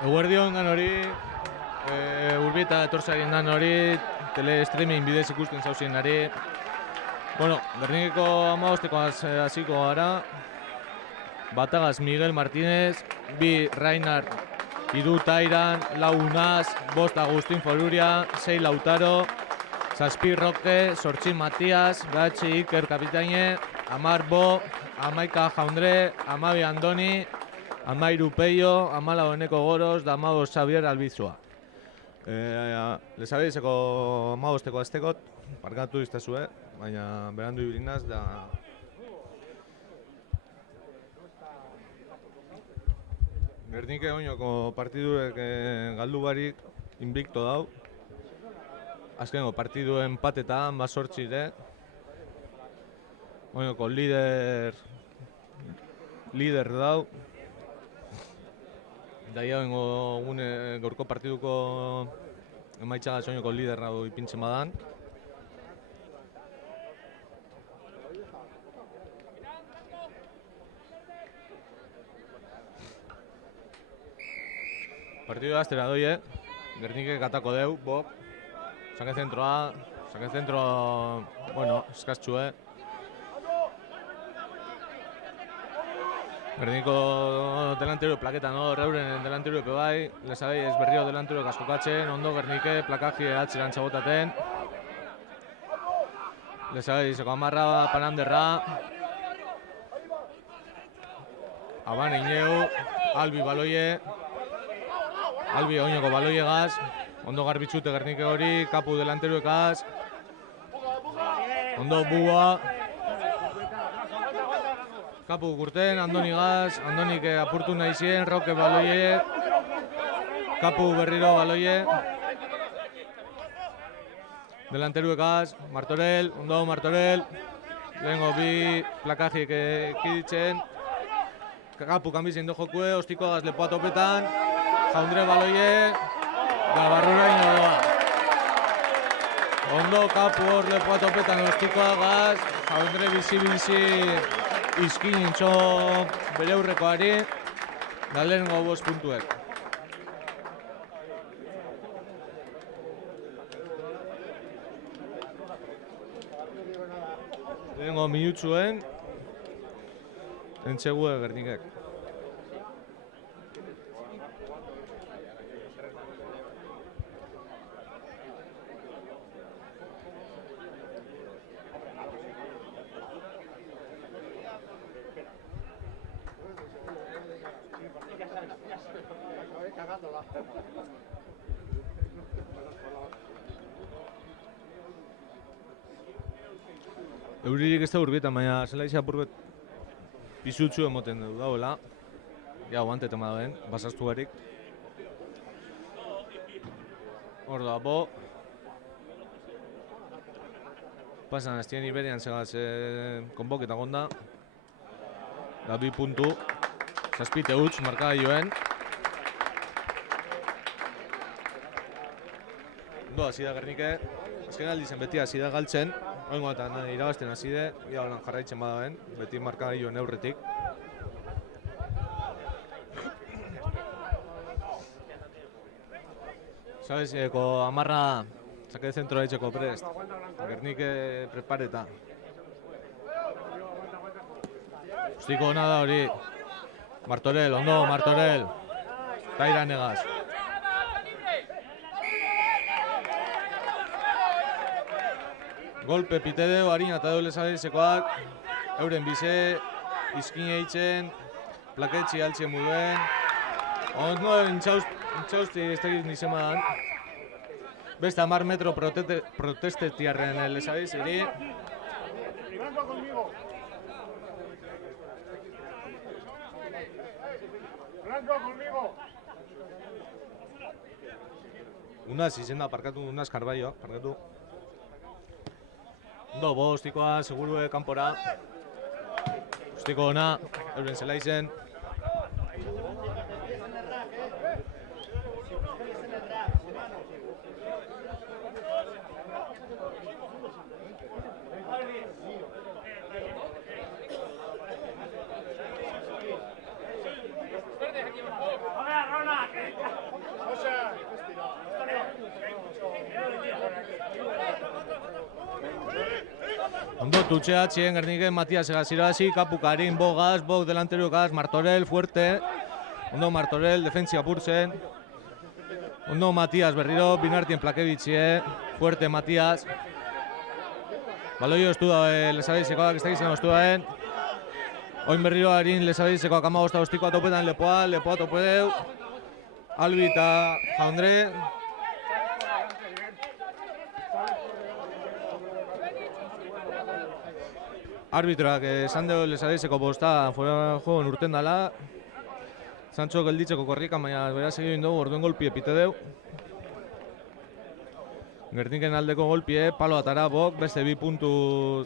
Eguerdion dan hori, urbita etorzarien dan hori, tele-streaming bidez ikusten zauzien ari. Bueno, Gernikeko amabostekoaz hasiko gara. Batagaz Miguel Martínez, bi Reinhard, hiru Tairan, lau Unaz, bost Agustin Foruria, sei Lautaro, zazpi Roque, zortzi Matias, behatzi Iker Kapitaine, amar Bo, amaika Jaundre, amabi Andoni, amairu Peio, amalau Eneko Goros, da amabos Xavier Albizua. Lesabizeko amabosteko aztekot, parkatu iztezue, baina berandu ibilinaz da... Gernike oinoko partidurek galdu barik invicto dau. Azkengo partidu empatetan, basortzire. Oinoko lider dau. Daia bengo gune gaurko partiduko emaitxagaz oinoko lider dau ipintzen badan. Partidu aztera doi, Gernikek atako deu, bok. Saque centro, bueno, eskaztxue. Gernikeko delantero plaketa, no? Reuren delantero epe bai. Lesabei ez berrio delantero kaskokatzen, ondo Gernike plakaji atzeran txabotaten. Lesabei zeko amarra, Pananderra. Aban Ineu, Albi baloie. Albi oinoko baloiegaz, ondo garbitxute Gernike hori, Kapu delanteruekaz, ondo Bua, Kapu gurten, Andonigaz, Andonik apurtu nahi zien, Roque baloie, Kapu berriro baloie, delanteruekaz, Martorell, ondo Martorell, lehengo bi plakajiek ekiditzen, Kapu kanbizien do jokue, ostikoagaz lepoa topetan, Jaundre baloie, da barrura inodoa. Ondo Kapu hor lepoa topetan ostikoagaz, Jaundre bizi-bizi izkin intxo bere aurrekoari, da lehenengo 5 puntuek. Lehenengo minutzuen, entzegue Gernikek. Euririk ez da urbitan, baina zela izan apurbet pisutzu emoten du dauela. Ja, guantet ema dauen, basaztu barik. Hor da, Bo. Pasan aztien Iberian segaz konboketa gonda. Da 2 puntu. Zazpite huts, markada joen. Ondo hasi da Gernike. Azken aldizen beti hasi da galtzen. Oingoetan irabazten hasi de, ia holan jarraitzen badaben, beti markada joen neurretik. Sabezeko amarra saque zentro etxeko prest. Gernike prepareta. Ustiko hona da hori. Martorell, ondo Martorell. Tairan egaz. Golpe pitedeu, harina eta doble zabeizekoak. Euren bize, izkin eitzen, plaketxi altzien muduen. Ondo intxausti ez tegiz nizen badan. Beste 10 metro protestetiarren lesabeiz eri. Unaz izen da, parkatu Unaz Carballo, parkatu. Ondo, Bo, ostikoa, segurue, kanpora. Ostiko ona, euren zela izen. Ondo tutxea, txien Gerniken Matias Egazirazi, Kapu Karin, Bogas, Bog delantero Gas, Martorell, fuerte. Ondo Martorell, defentsia apurtzen. Ondo Matias berriro, Binartien Plakebitxie, fuerte Matias. Baloio estu da Lesabeizekoak, ez da gizena estu daen. Oin berriro harin Lesabeizekoak amagosta ostikoa topetan lepoa topedeu. Albi eta Jaundre. Arbitroak esan dugu Lesabeizeko bosta fuera joan urten dala. Sancho gelditzeko korriekan, baina beraz egin dugu orduen golpie pite deu. Gerniken aldeko golpie, palo atara bok, beste 2 puntu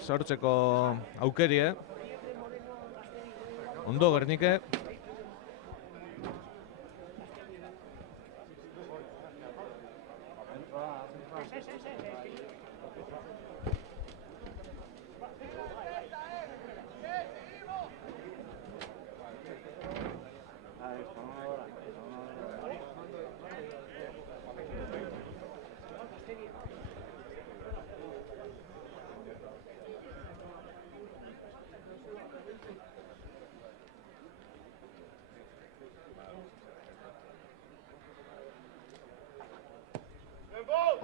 zaurtzeko aukerie. Ondo Gernike.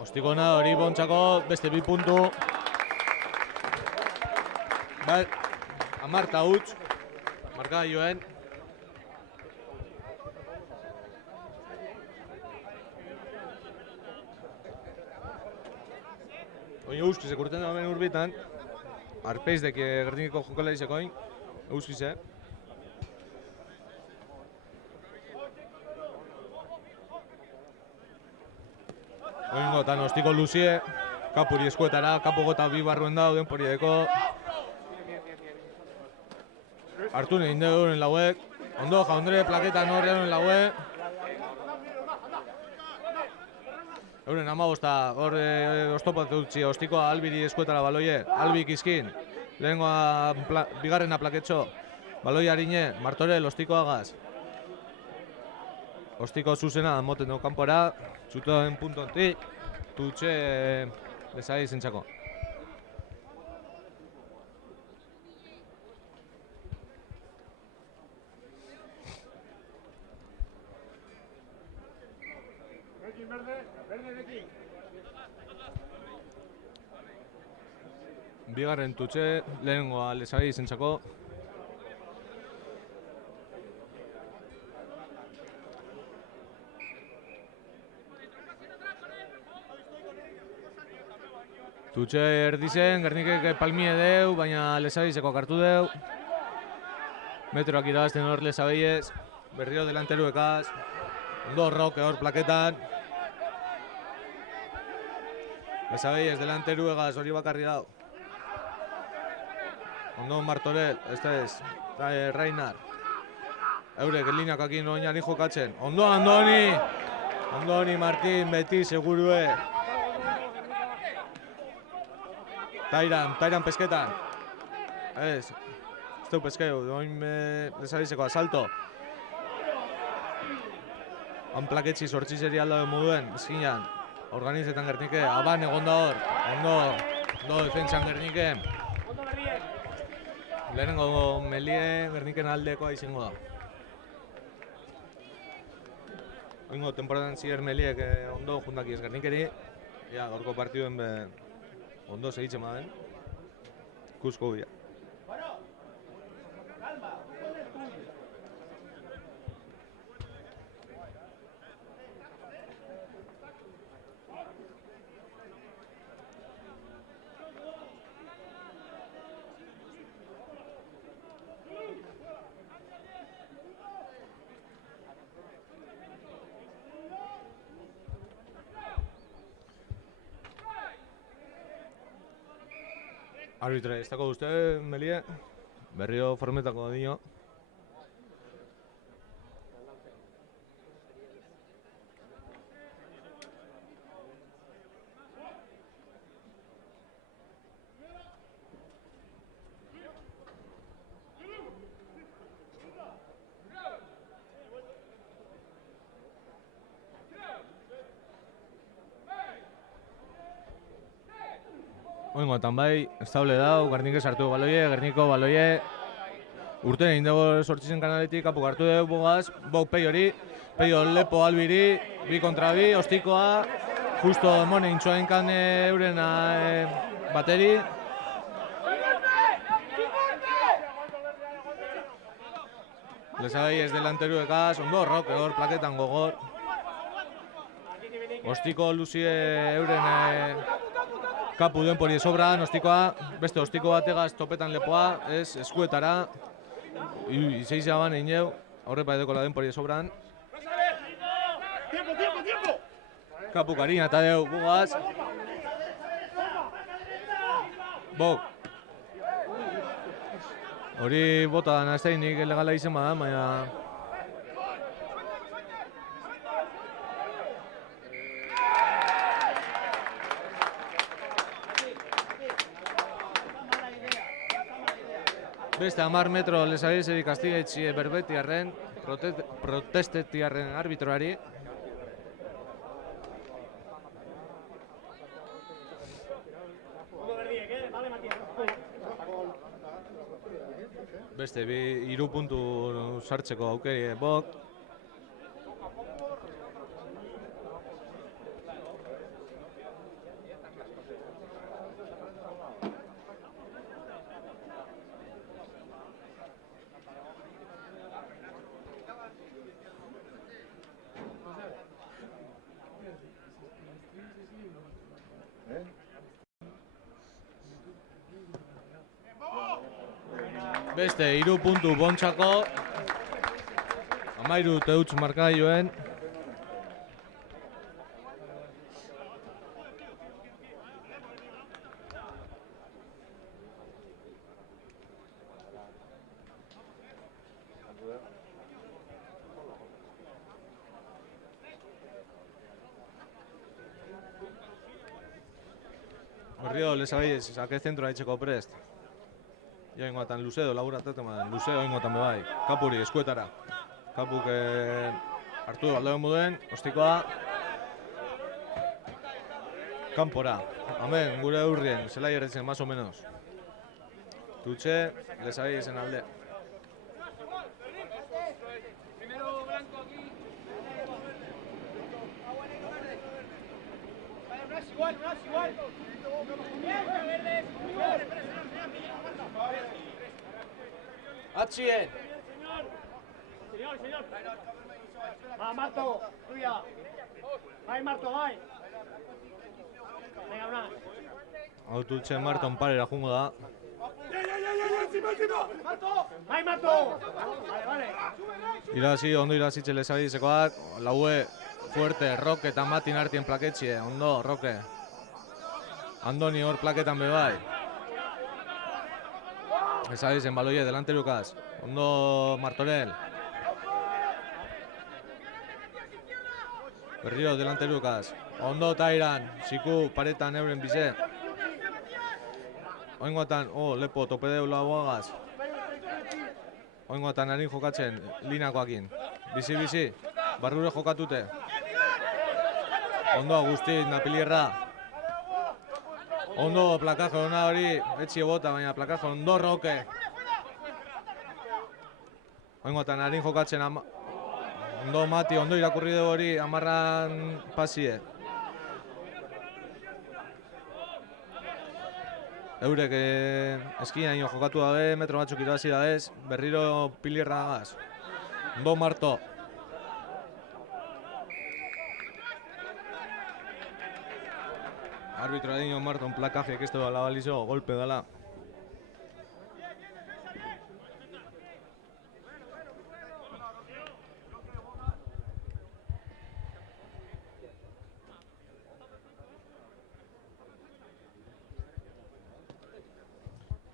Ostikona hori bontxako beste 2 puntu. Amarta huts. Marka joen. Oin euskize kurten da hemen urbitan. Arpeizdek Gernikeko jokola izekoin. Euskize. Oingo eta nostiko luzie, Kapuri eskuetara, Kapu gota 2 barruen da, denporieko. Artu negin dugu euren lauek. Ondo Jaundre, plaketan horre euren lauek. Euren amabosta, hor oztopat dutxi, ostikoa Albiri eskuetara baloie. Albik izkin, lehengoa bigarrena plaketxo. Baloi harine, Martorell, ostikoa gaz. Ostiko zuzena, moten dugu kanpora. Txutoen puntontik, tutxe bezai zentzako. Bigarren tutxe, lehengoa lezai zentzako. Tutxe erdizen, Gernikek palmie deu, baina Lesabeizeko hartu deu. Metroak irabazten hor Lesabeiez, berriro delanteruekaz. Ondo Roque hor plaketan. Lesabeiez delanteruegaz hori bakarri dau. Ondo Martorell, Reinar. Eurek lineak akin oinari jokatzen. Ondo Andoni! Andoni Martin, beti segurue. Tairan pesketan. Ez du peskeu, oin Lesabeizeko asalto. Han plaketxi sortxizeri aldo moduen, eskinan. Organizetan Gernike, aban egon da hor. Ondo defentsan Gernike. Lehenengo Melie Gerniken aldekoa izango da. Oingo temporadan zier Meliek ondo jundakiz Gernikeri. Ja, gaurko partiduen ondo segitzen baden. Kusko bia. Arbitre, ez dago uste, Melie? Berrio formetako dio. Oingoetan bai, estable dau, Gernikek sartu baloie, Gerniko baloie. Urten egin dugu sortzizen kanaletik, kapuk hartu dugu bugaz, bok pei hori, peio lepo albiri, bi kontra bi, ostikoa, justo emone intxoainkan euren bateri. Lesagai ez delanteruekaz, ondo roke hor, plaketan gogor. Ostiko luzie euren kapu denpori sobran, ostikoa, beste ostiko bategaz topetan lepoa, ez eskuetara. Izeizia ban egin jau, aurrepa edeko la denpori sobran. Kapu karina eta deu, bugaz. Bok. Hori bota da nazteinik legala izen badan, baina... Beste 10 metro Lesagizerik kastigaitzi berbetiarren, protestetiarren arbitroari. Beste 3 puntu sartzeko aukeri bok. Beste 3 puntu Bontxako, 13 teutz markaioen. Berrio Lesagiz, sake zentroa etxeko prest. Ja ingoatan Luzedo laburatatzen baden, Luzedo ingoatan bebai, Kapuri eskuetara. Kapuk hartu alde moduen, ostikoa. Kanpora, hemen gure aurrien, zelai erretzen, más o menos. Tutxe, Lesagizen alde. Atxien! Señor. Va, Marto, tuya. Bai, Marto, bai. Venga, una. Hau tutxen Marton parera jungo da. Bai, Marto! Vale. Irazi, ondo irazitxe Lesagizekoak, laue fuerte, Roque eta Matin artien plaketxie, ondo, Roque. Andoni hor plaketan bebai. Lesagizen baloie, delanterukaz. Ondo Martorell. Berriro delanterukaz. Ondo Tairan, Siku paretan euren bize. Oingoatan, lepo, topedeu lauagaz. Oingoatan harin jokatzen, linakoakin. Bizi, barrure jokatute. Ondo Agustin, Napilierra. Ondo plakaje hona hori, etxie bota, baina plakaje ondo Roque. Oingoatan harin jokatzen, ondo Mati, ondo irakurri dugu hori, 10 pasie. Eurek eskian jokatu dabe, metro batzuk irabazi dabez, berriro Pilierra dagaz. Ondo Marto. Arbitro adino Marton plakaje, que esto dala balizo, golpe dala.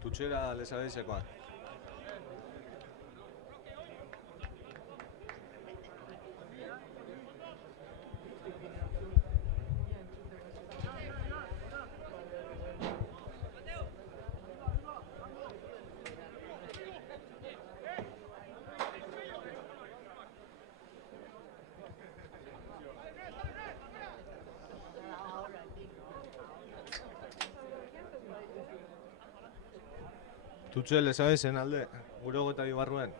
Tutxera Lesagizekoak. Tutxe lezabezen alde, gure hogeta bibarruen.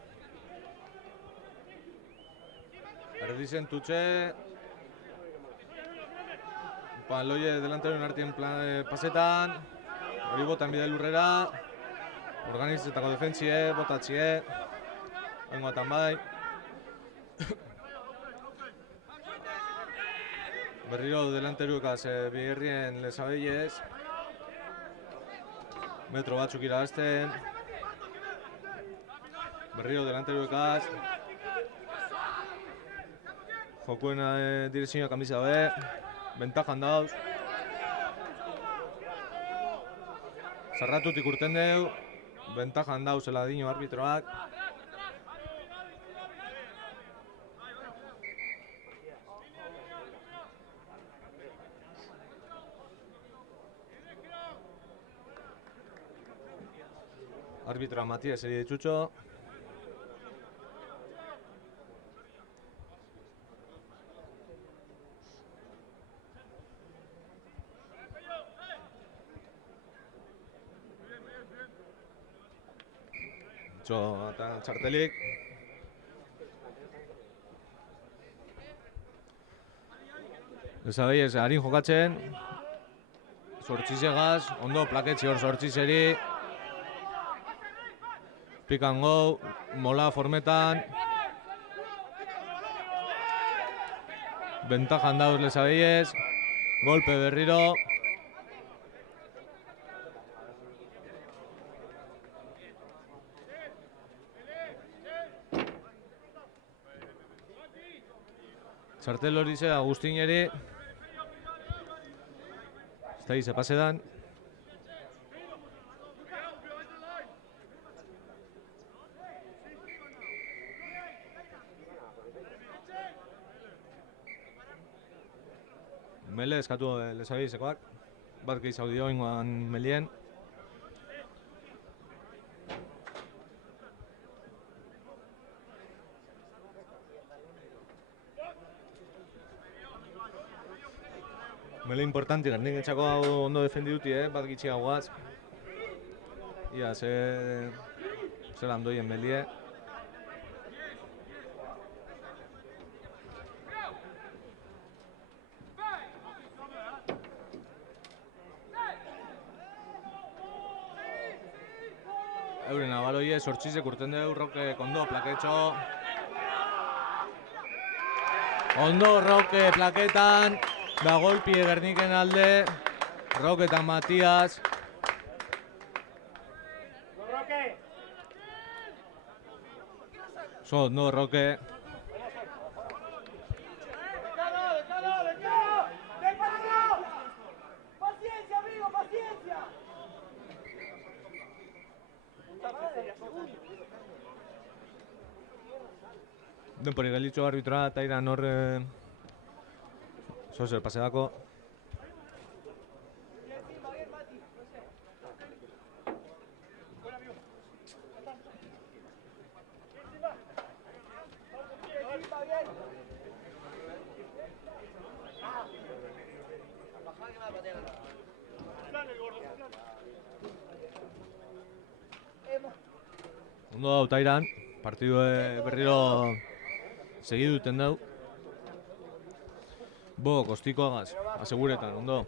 Erdizen Tutxe. Paloie delanteroen artien pasetan. Hori botan bide lurrera. Organizetako defentsie, botatzie. Hengoatan bai. Berriro delanteruekaz biherrien lezabeiez. Metro batzuk irabazten. Berriro delanteruekaz. Jokuen direzioa kamisa be. Bentajan dauz. Zarratutik urten deu. Bentajan dauz eladino arbitroak. Arbitra Matias eri ditutxo. Eta txartelik. Ezabeiez, harin jokatzen. Zortzizegaz, ondo plaketzi hor zortzizeri. Pick and go, mola formetan. Bentajan dauz lezabeiez. Golpe berriro. Txartel hori ze Agustineri. Ez da se pasedan. Mele eskatu lezabeizekoak. Bat gehi zaudio ingoan melien. Mele importanti, gandien etxako ondo defendi duti, bat gitxia guaz. Ia, zelan doien melie. Euren abaloie, sortxizek urten deu, Roque ondo, plaketxo. Ondo, Roque plaketan. Da golpie Gerniken alde. Roque eta Matias. Ondo, Roque. Denpori gelitxo arbitra eta iran hor zozer pasedako. Ondo dau Tairan, partidu berriro segidu duten dau. Bo, kostikoagaz, aseguretan, ondo.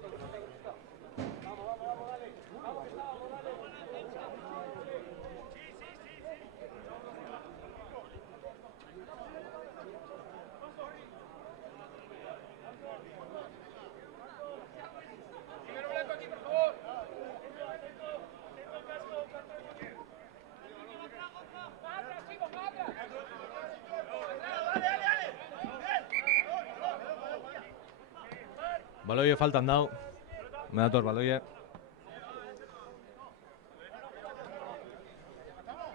Baloie faltan dau. Me dator baloie.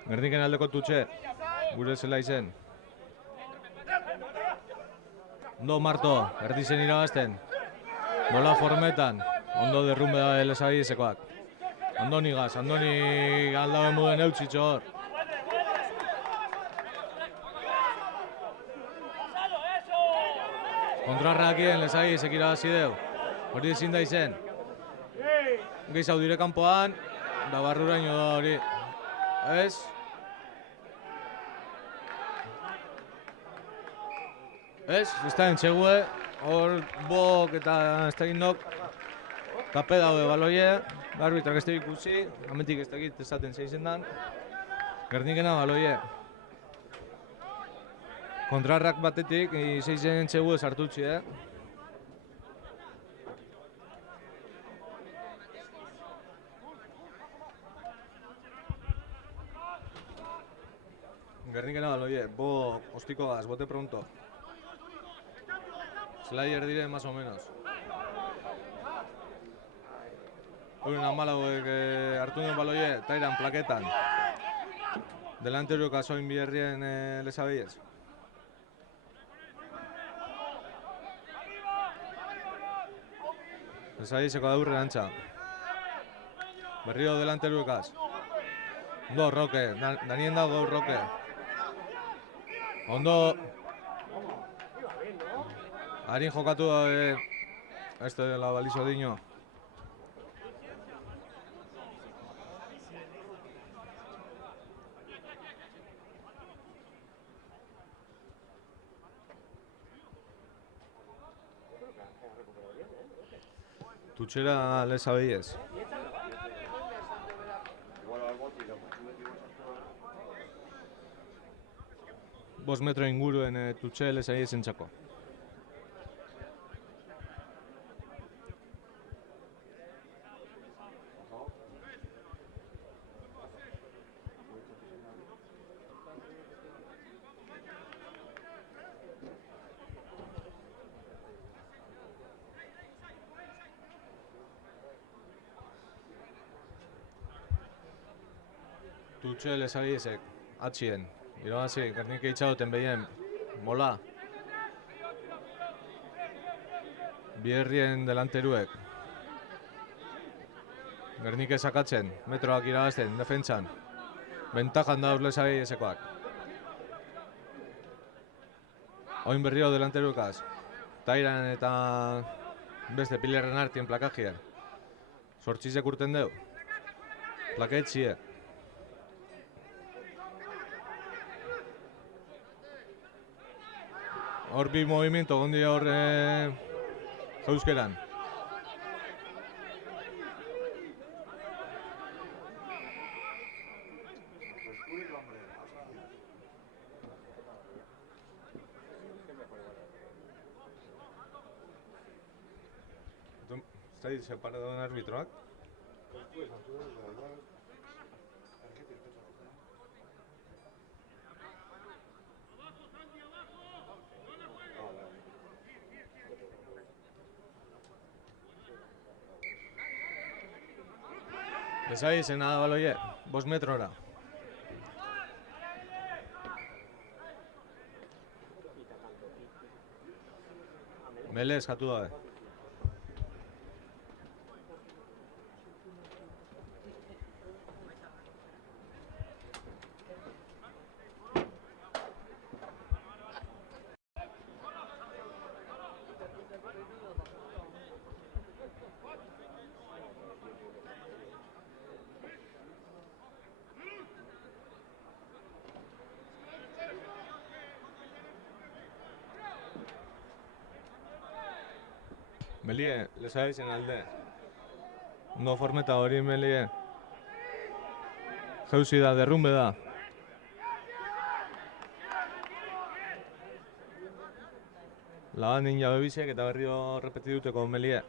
Gerniken aldeko Tutxe. Gure zela izen. Ondo Marto, erdizen irabazten. Bola formetan. Ondo derrumbe da elezabiezekoak. Andoni gaz, Andoni aldaben muden eutzitxo hor. Kontrarrakien lezabiezek irabazi deu. Hori ezin da izen. Gehi zaudire kanpoan, da barruraino da hori. Ez. Ez da entxegue. Hor bok eta ez da gindok. Kape daude baloie. Arbitrak ez da ikusi. Hamentik ez da egit esaten zeizen dan. Gernikena baloie. Kontrarrak batetik, zeizen entxegue sartutzi, Gernikena baloie, bo ostiko gaz, bote pronto. Slayer dire, más o menos. Euren amalauek hartu duen baloie, tairan plaketan. Delantero kasoin biherrien lesabeiez. Lesabeizeko daurre antxa. Berriro delanteruekaz. Ondo Roque, Danien dago Roque. Ondo. Harin jokatu da este de la balizo diño. Tutxera lesabeiez. 5 metro inguruen tutxe lesabeiez entzako. Tutxe lesabeiezek, atxien. Irabazi, Gernika itxagoten behien, mola. Biherrien delanteruek. Gernika sakatzen, metroak irabazten, defentsan. Bentajan dauz lesabeizekoak. Oin berriro delanteruekaz. Tairan eta beste pilerren artien plakajia. Sortxizek urten deu. Plaketxie. Hor bi movimiento gondi hor jauzkeran. Está separado un arbitroak? Lesabeizen nada baloie, 5 metrora. Mele eskatu dabe. Melie, lesabeizen alde. No formeta hori Melie. Jauzi da, derrumbe da. Laban din jabebizek eta berriro repetiduteko Melie.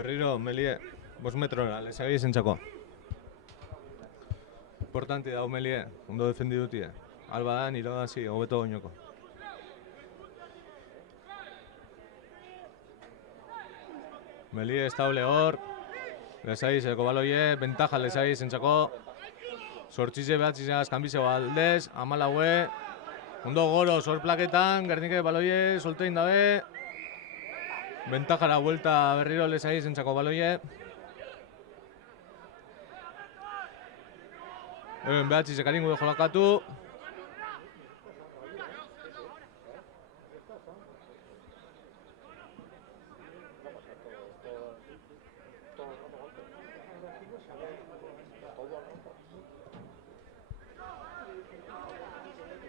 Berriro, Melie, 5 metrora, lesabeizen txako. Importante dago Melie, ondo defendidutie. Alba da, niro da, zi, hobeto goinoko. Melie ez daule hor. Lesabeizeko baloie, bentaja lesabeizen txako. Sortxize behatzizaz, kanbize baldez, amalaue. Ondo goro, sor plaketan, Gernike baloie, soltein dabe. Bentajara vuelta berriro lesabeizen txako baloie. Behatzi zekaringo jolakatu.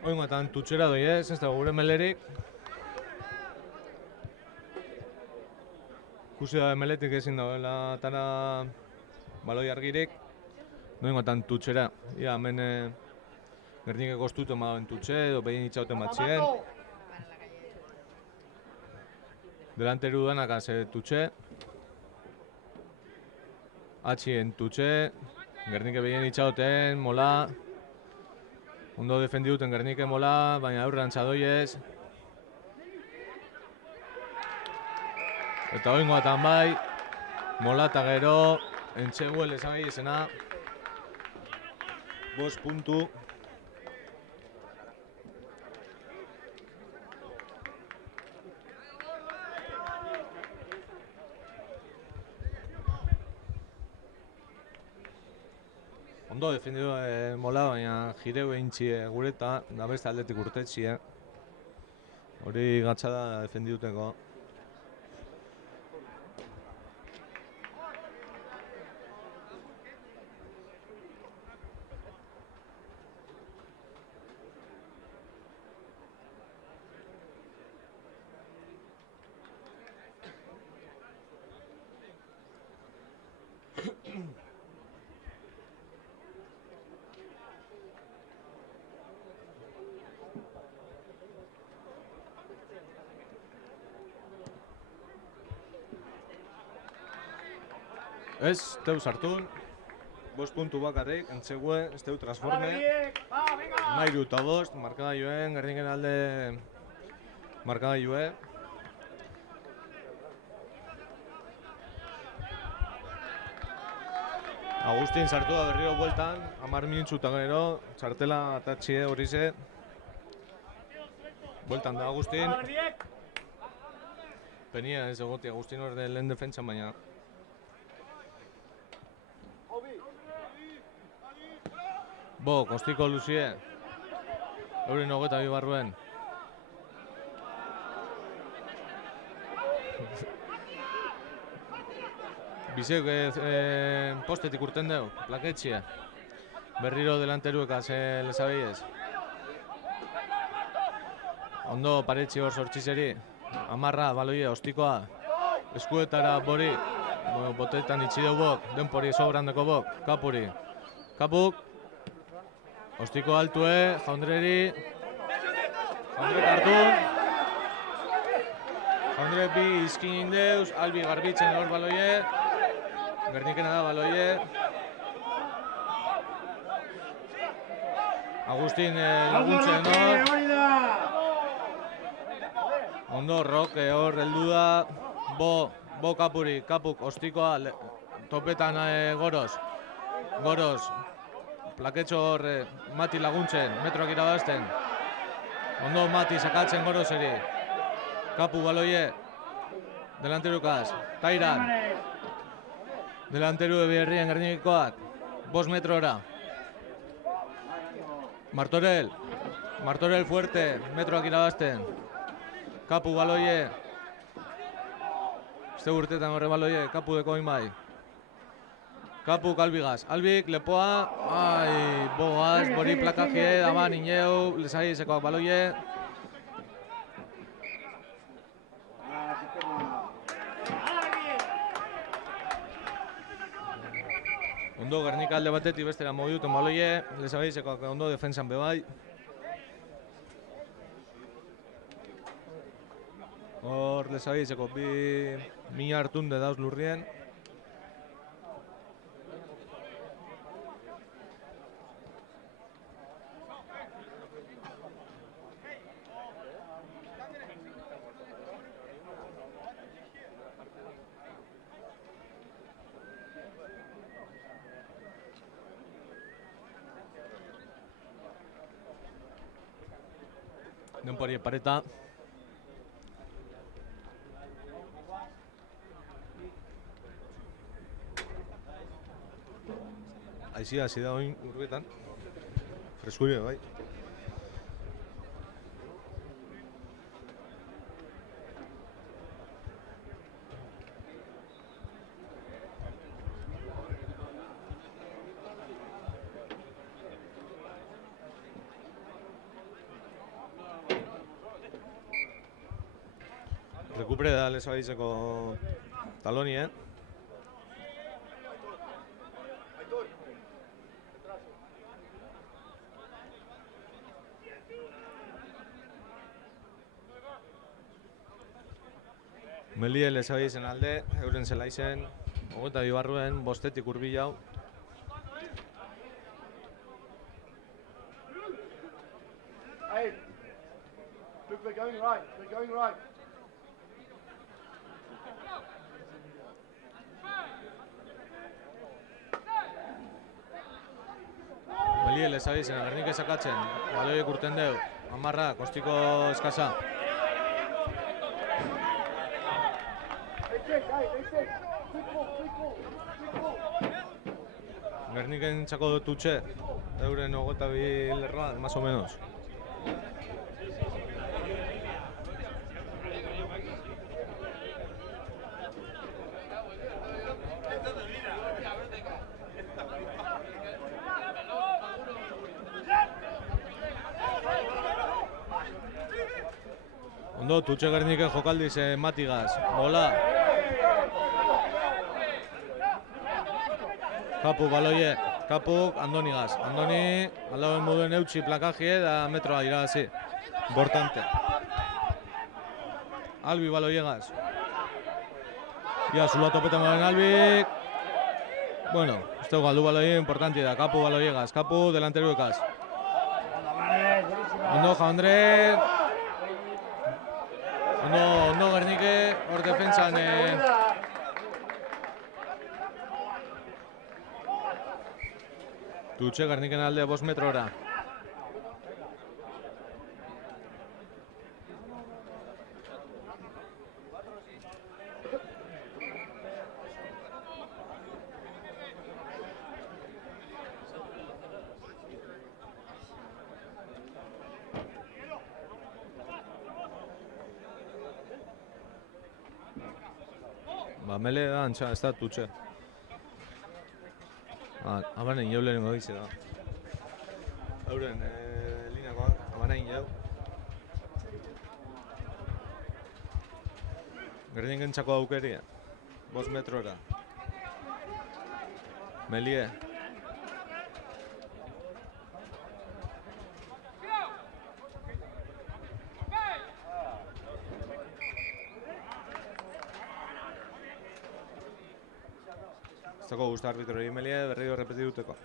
Oingoetan tutxera doi ez da gure melerik. Ikusi da meletik ezin dagoela tara baloi argirik. Oingoetan tutxera. Ia, hemen Gernikek ostuten badauen tutxe edo behin itxauten bat ziren. Delanteru danak haze tutxe. Atxien tutxe. Gernike behin itxauten, mola. Ondo defendi duten Gernike mola, baina aurrantza doiez. Eta oingoatan bai, mola eta gero, entxeguel esan gehi esena. 5 puntu. Ondo defendidu mola, baina jireu egin gureta, da beste aldetik urtetxi. Hori gatsa da defendiduteko. Ez, teu sartun. 5 puntu bakarrik, entzegue, ez teu transforme. Mairu eta 5, markagailuen, Gerniken alde markagailue. Agustin sartu da berriro bueltan, 10 minutzu eta gero, txartela atatxie hori ze. Bueltan da Agustin. Penia ez egoti, Agustin hor lehen defentsan baina. Bo, kostiko luzie. Eurin 22 barruen. Bizek postetik urten deu, plaketxia. Berriro delanteruekaz lezabeiez. Ondo paretxi hor sortxizeri. Amarra, baloia, ostikoa. Eskuetara bori. Botetan itxideu bok, denpori sobrandeko bok. Kapuri. Kapuk. Ostiko altue, Jaundreri. Jaundrek hartu. Jaundrek bi izkin indeuz, Albi garbitzen hor baloie. Gernikena da baloie. Agustin laguntzen hor. Ondo, Roque hor heldu da. Bo Kapuri, Kapuk, ostikoa, topetan Goroz. Goroz. Plaketxo hor Mati laguntzen, metroak irabazten. Ondo Mati sakatzen Gorozeri. Kapu baloie. Delanterukaz. Tairan. Delanteru Ebiherrien Gernikikoak. 5 metrora. Martorell. Martorell fuerte, metroak irabazten. Kapu baloie. Este urtetan horre baloie, Kapu deko inbai. Kapuk Albigaz. Albik, lepoa. Ai, bogaz, bori plakajie, daban ineu, lesai zekoak baloie. Ondo Gernika alde batetik bestera mogi duten baloie, lesai zekoak ondo defensan bebai. Hor lesai zekoak bi mina hartunde dauz lurrien. Denpori pareta. Aizia hasi da oin urbetan. Freskuria, bai. Rekupere da Lezabizeko taloni, Melie Lezabizen alde, euren zelaizen, 22 barruen, bostetik hurbil hau. Hey, look, we're going right. We're going right. Melie Lezabizen, Gernik esakatzen, baloiek urten deu, amarra, kostiko eskasa. Gerniken txako dututxe, euren 22 lerroan, más o menos. Ondo, tutxe Gerniken jokaldiz Matigaz, bola. Kapu baloie, Kapuk, Andonigaz. Andoni, alauen moduen eutxi plakajie da metroa irabazi. Importante. Albi baloiegaz. Ja, zula topetan garen Albik. Bueno, ez dugu galdu baloie, importante da. Kapu baloiegaz, Kapu delanteruekaz. Ondo, Jaundre. Ondo Gernike, hor defentsan. Tutxe Gerniken alde 5 metrora. Ba, mele da antxa, ez da tutxe. Abanein jau lehenengo dize da. Euren lineakoak, abanein jau. Gerniken txako aukeria. 5 metrora. Melie. Ez dago guzti arbitrori Melie, berriro repetiduteko.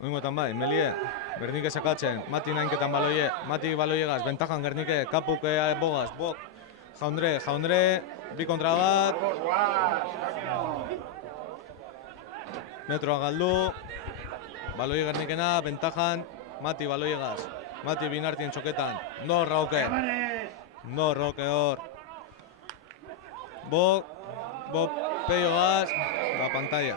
Oingotan bai, Melie, Gernike sakatzen, Mati nainketan baloie, Mati baloiegaz, bentajan Gernike, Kapuk bogaz, Bok, Jaundre, 2 kontra bat. Metroa galdu, baloi Gernikena, bentajan, Mati baloiegaz, Mati binartien txoketan, no Rauke, no Rauke hor. Bok, peiogaz, la pantalla.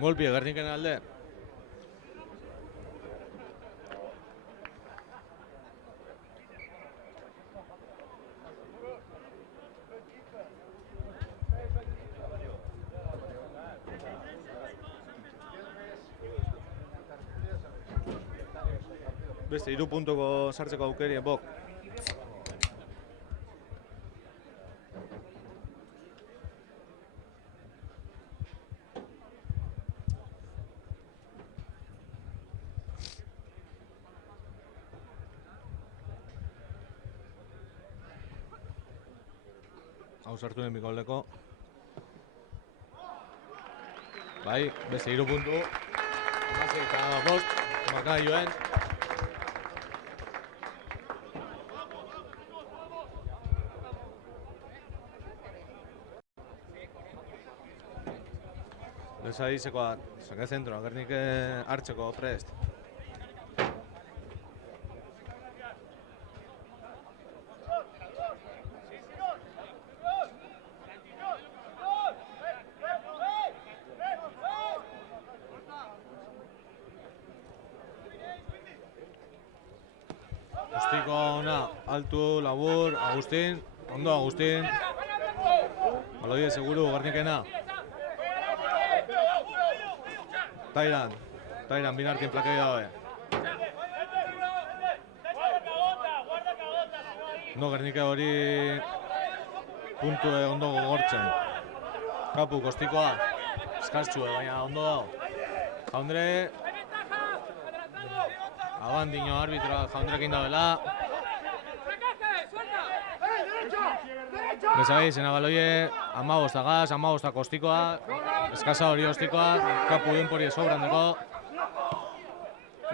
Golpie Gerniken alde. Beste 3 puntuko sartzeko aukeria Bok. Hau sartu den bikoldeko. Bai, beste 3 puntu. Hamasei eta 5, maka joen. Beza izekoak, sake zentro, Gernik hartzeko prest. Ostiko ona, altu, labur, Agustin, ondo Agustin. Baloie seguru, Gernikena. Tairan, binartin plakei dabe. Ondo Gernike hori puntu ondo gogortzen. Kapu, kostikoa, eskartxue, baina ondo dago. Jaundre, abandino arbitra jaundrekin dabela. Bezagei, zena baloie, 15 gaz, 15 kostikoa, eskasa hori ostikoa, kapu denpori sobran dago.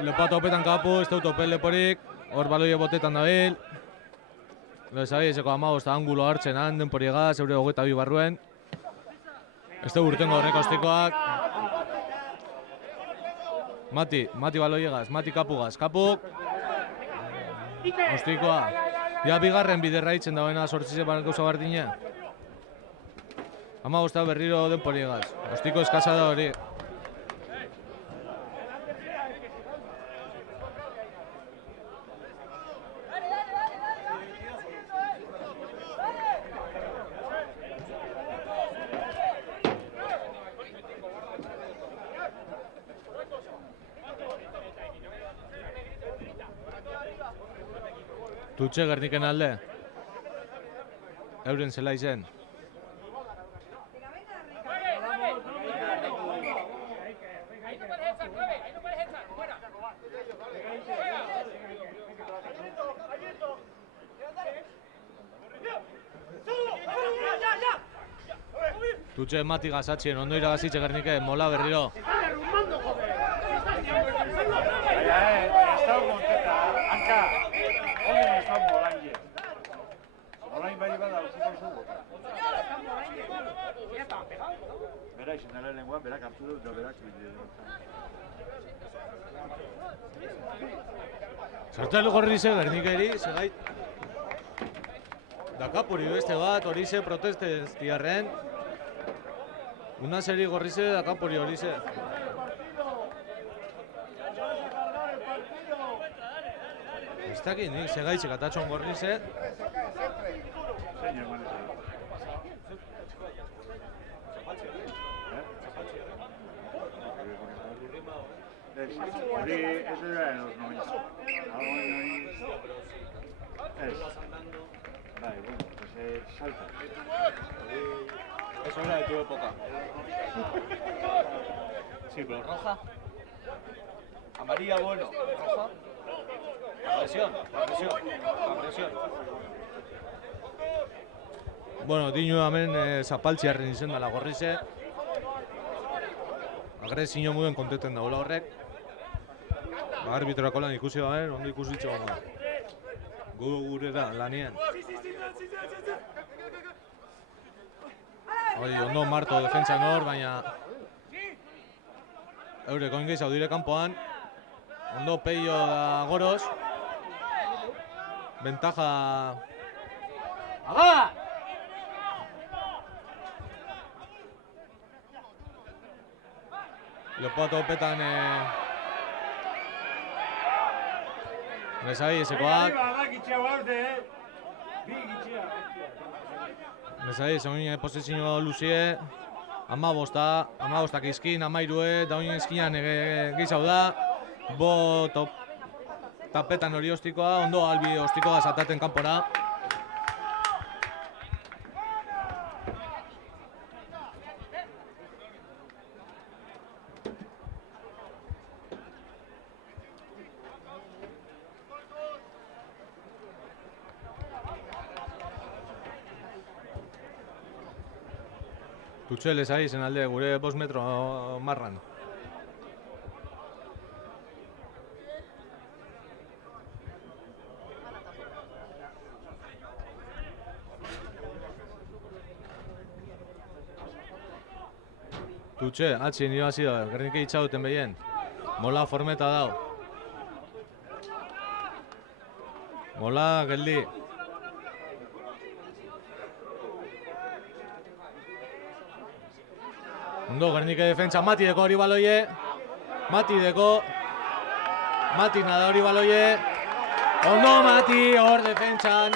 Lepoa topetan kapu, ez dut topel leporik, hor baloie botetan dabil. Bezagei, zeko 15 angulo hartzen han, denpori gaz, eure 22 barruen. Ez dut urtengo horrek ostikoak. Mati baloie gaz, Mati kapu gaz, kapuk. Ostikoa. Ja, bigarren biderra itzen dagoena sortzize gauza bardina. 15 berriro denpori egaz. Ostiko eskasa da hori. Tutxe Gerniken alde. Euren zela izen. Tutxe Mati gazatzen, ondo iragazitxe Gernike, mola berriro. Orain bai bada utziko zugu. Bera izan dara lenguan, berak hartu dut, berak Sartelu gorrize Gernikeri, segait. Dakapuri beste bat, horize protestez tiarren. Una seri gorrize, dakapuri horize. Ez dakit, nik segaitzik atatxon gorrize. Hori, eso era en los 90. Vale, bueno, pues salta. Eso era de tu época. Sí, pero roja. Amarilla, bueno. Roja. Agresión. Bueno, dinu hemen zapaltziarren izen dela gorrize. Agresio muden kontenten dagoela horrek. Arbitroako lan ikusi gaben, ondo ikusitxe gongo. Gure da, lanien. Ondo Marto defentsan hor, baina eurek oingeiz haudire kanpoan. Ondo Peio da Goros. Ventaja... Aga! Lepoa topetan... Nezai, esekoak. Nezai, zegoen posizio luzie. 15 izkin, 13, da oin izkinan gizau da. Bo tapetan hori ostikoa, ondo albi ostikoa zataten kanpora. Tutxe lezai zen alde gure 5 metro marran. Tutxe, atxin irabazi da, Gernike itxauten behien. Mola formeta dau. Mola geldi. Ondo, Gernike defentsa, Mati deko hori baloie. Mati deko. Mati nada hori baloie. Ondo Mati, hor defentsan.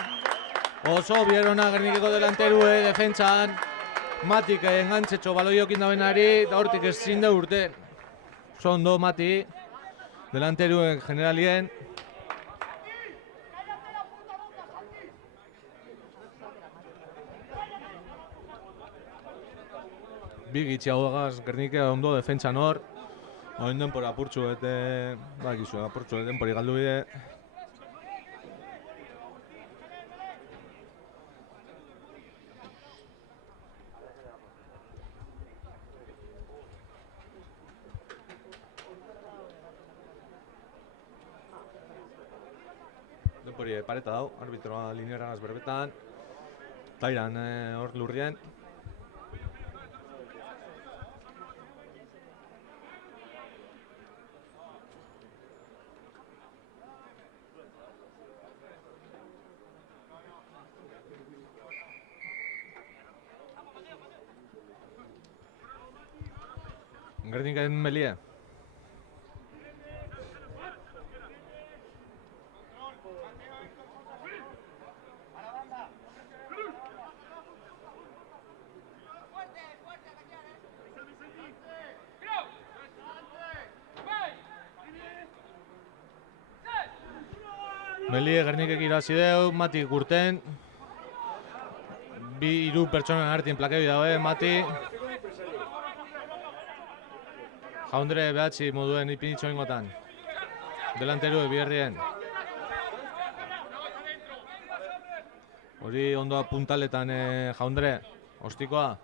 Oso bierona Gernikeko delanterue defentsan. Matik engantzetxo baloiokin dabenari, eta hortik ezin da urte. Oso ondo Mati. Delanteruen generalien. Bi gitxiagoagaz Gernike ondo defentsan hor. Oin denpora apurtxu bete, bakizu, apurtxu bete denpori galdu bide. Denpori pareta dau, arbitroa linearagaz berbetan. Tairan hor lurrien. Gernikearen melie. Melie Gernikek irabazi deu, Mati urten. Bi hiru pertsonen artin plakebi daue, Mati. Jaundre behatzi moduen ipinitxo ingotan. Delanteru bierrien. Hori ondoa puntaletan Jaundre. Ostikoa.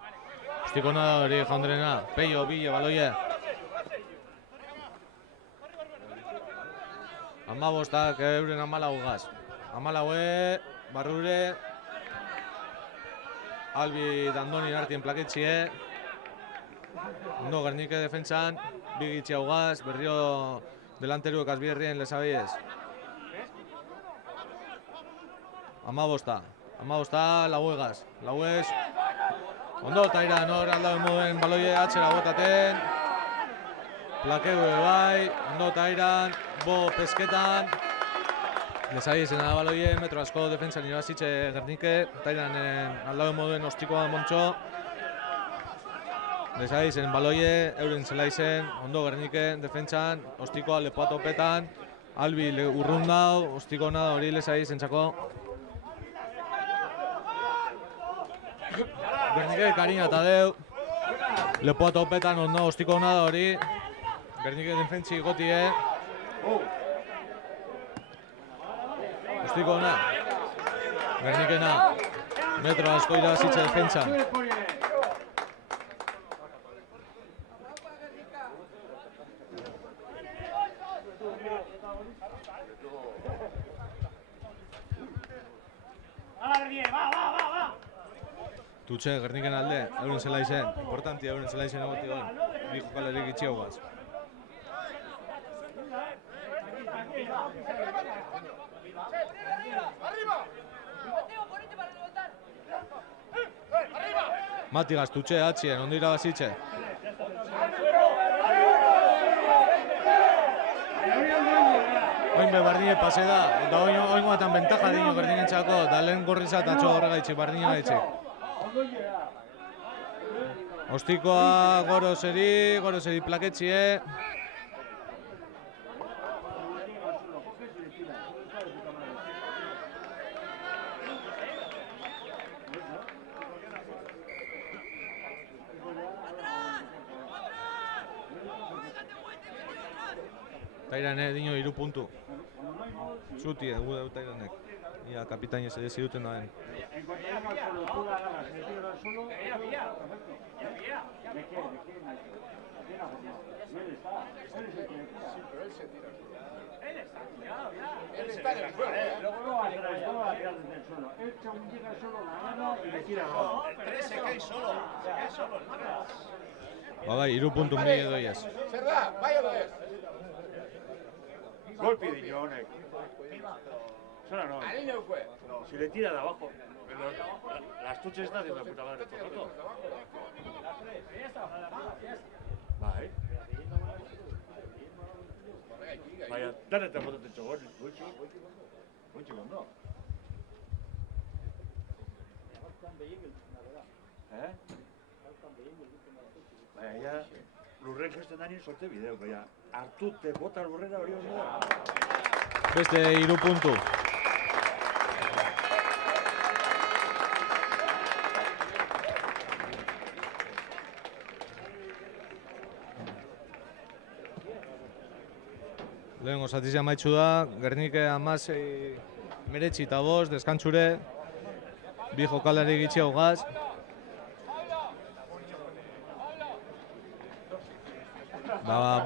Ostikona da hori Jaundrena. Peio, bile, baloie. 15 euren 14 gaz. 14 Barrure. Albi Dandoni artien plaketxie. Ondo Gernike defentsan. Bi gitxiaugaz, berrio delanteruek azbierrien lezabeiez. 15 lauegaz. Lauez. Ondo Tairan hor aldauen moduen baloie atxera botaten. Plakeu bai, ondo Tairan, bo pesketan. Lezabiezen da baloie, metro asko defentsan irabazitxe Gernike. Tairan aldauen moduen ostikoa montxo. Lezabiezen baloie, euren zelaizen, ondo Gernike defentsan, ostikoa lepoa topetan. Albi urrundau, ostiko nada hori Lezabiezen txako. Gernike karina eta deu. Lepoa topetan ondo ostiko nada hori. Gernike defentsi gotie. Ostiko na. Gernikena. Metro asko irabazitxe defentsan. Tutxe, Gerniken alde, euren zelaizen, importantia euren zelaizen egoti hori, bi jokalerik itxiagoaz. Matigaz, Tutxe, atxien, ondo irabazitxe. Oin be Bardine pase da, eta oin guatan bentaja dino Gerniken txako, da lehen gorriza eta txo horregaitxik, Bardine gaitxik. Ostikoa goroseri plaketxie. Tairan dino 3 puntu. Zuti egu dut Tairanek. ia kapitaini ez ziduten daen. En cuanto venga al suelo, tú la agarras, me tiras al suelo. Ya, perfecto. ¿De qué? ¿Quién ha formado? Él está. Él es el que me tira. Sí, pero él se tira. Él está tirado, ya. Él está en el suelo. Luego va a tirar desde el suelo. Él según llega al suelo, la agarra y le tira abajo. El 3 se cae solo. Se cae solo el 3. Bai, 3 puntun bi edo iaz. Zer da, bai edo ez? Golpe de Jonek. Sola no. Ari neukue. Si le tira de abajo. Las tuches estas de la puta madre. Bai. Baina, danetan botatzen txogon. Gutxi gondo. Baina, ja, lurren gesten danien sorte bideu, baina, hartute bota lurrera hori ondo da. Beste 3 puntu. Lehenengo zatizia maitxu da, Gernike 16, 19, deskantzure, 2 jokalari gitxiago gaz.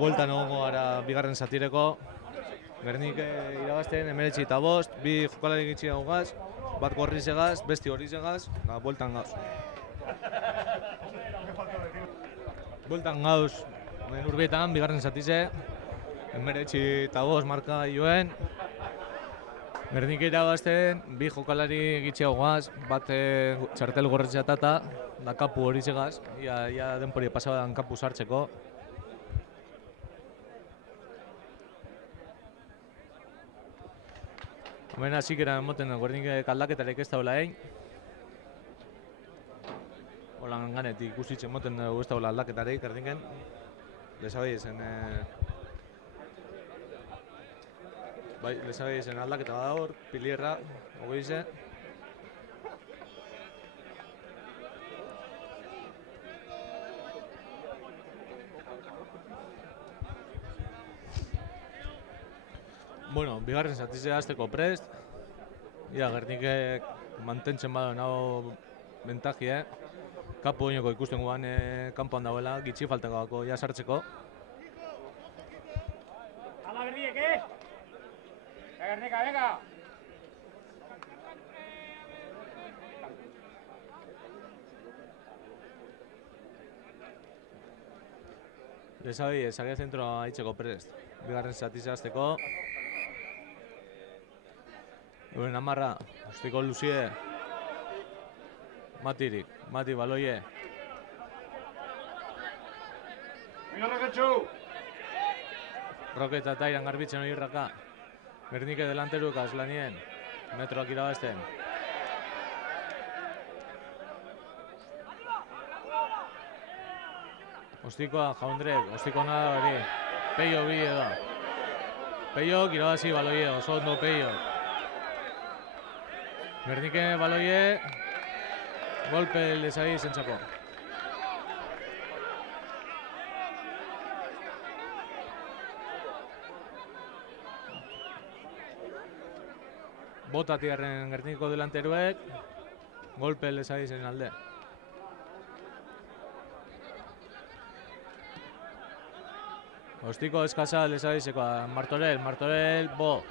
Bueltan egongo gara bigarren zatireko. Gernike irabazten 19, 2 jokalari gitxiago gaz, bat gorri segaz, besti hori segaz, bueltan gauz. Bueltan gauz, Urbietan, bigarren zatize. 19 marka joen. Gernike irabazten, 2 jokalari gitxiago gaz, bat txartel gorretxatata, da kapu hori segaz, ia denpori pasaban kapu sartzeko. Hemen hasik eramoten Gernike aldaketarek ez daula egin. Holan ganetik ikusitzen moten dugu ez daula aldaketarek Gerniken. Lezabai ezen... Bai, lezabai ezen aldaketa bada hor, Pilierra, ogoize. Bueno, bigarren zatizea hasteko prest. Ia, Gernikek mantentzen bada nago bentaji, Kapu oinoko ikusten guan kanpoan dagoela, gitxi faltakako ja sartzeko. Hala Gernikek, Gernika, venga! Lezabi, ezagia zentroa haitzeko prest. Bigarren zatizea hasteko. Euren amarra, ustiko Luzie. Matirik, Mati baloie. Mira Roketxu! Roketa eta iran garbitzen hori irraka. Gernike delanteruk azlanien. Metroak irabazten. Ostikoa Jaundrek, ostiko nada hori. Peio bi edo. Peiok irabazi baloie, oso ondo Peiok. Gernike baloie. Golpe lezai zentzako. Botatiarren Gerniko delanteruek. Golpe lezai zen alde. Ostiko eskasa lezaizeko, Martorell, Bo.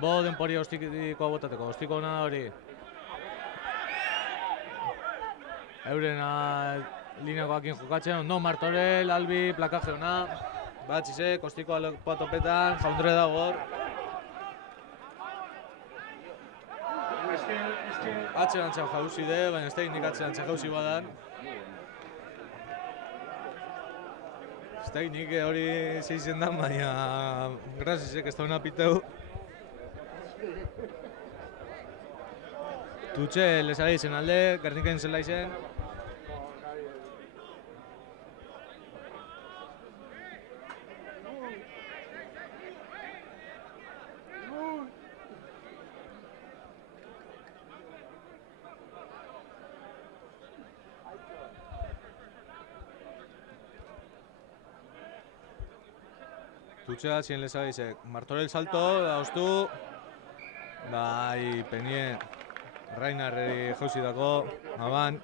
Bo denpori ostikoa botateko, ostiko hona hori. Eurena lineakoakin jokatzen, ondo Martorell, Albi, plakaje hona. Batxizek, ostiko patopetan, Jaundre dago hor. Atzerantzan jauzi de, baina ez teknik atzerantzan jauzi badan. Ez teknik hori zeizen da, baina grazizek ez da hona piteu. Tutxe lezara izen alde, Gerniken zela izen. Tutxea zien lezara izek. Martorell salto, da ostu. Bai, penie Rainarri jauzi dago, aban.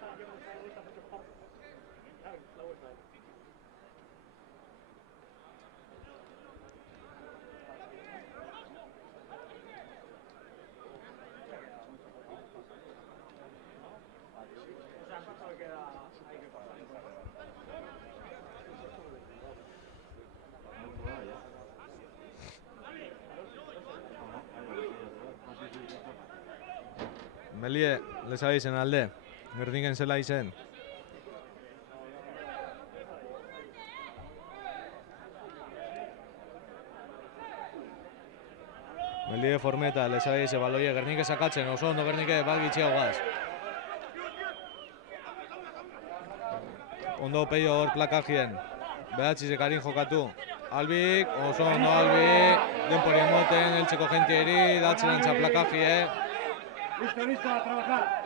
Melie, leza izen alde, Gerniken zela izen. Melie formeta, leza izen, baloie, Gernike sakatzen, oso ondo Gernike, balgitxiagoaz. Ondo peio hor plakajien, behatzizek harin jokatu. Albik, oso ondo Albik, denpori emoten, eltseko jentieri, datzerantza plakajie. Listo, a trabajar.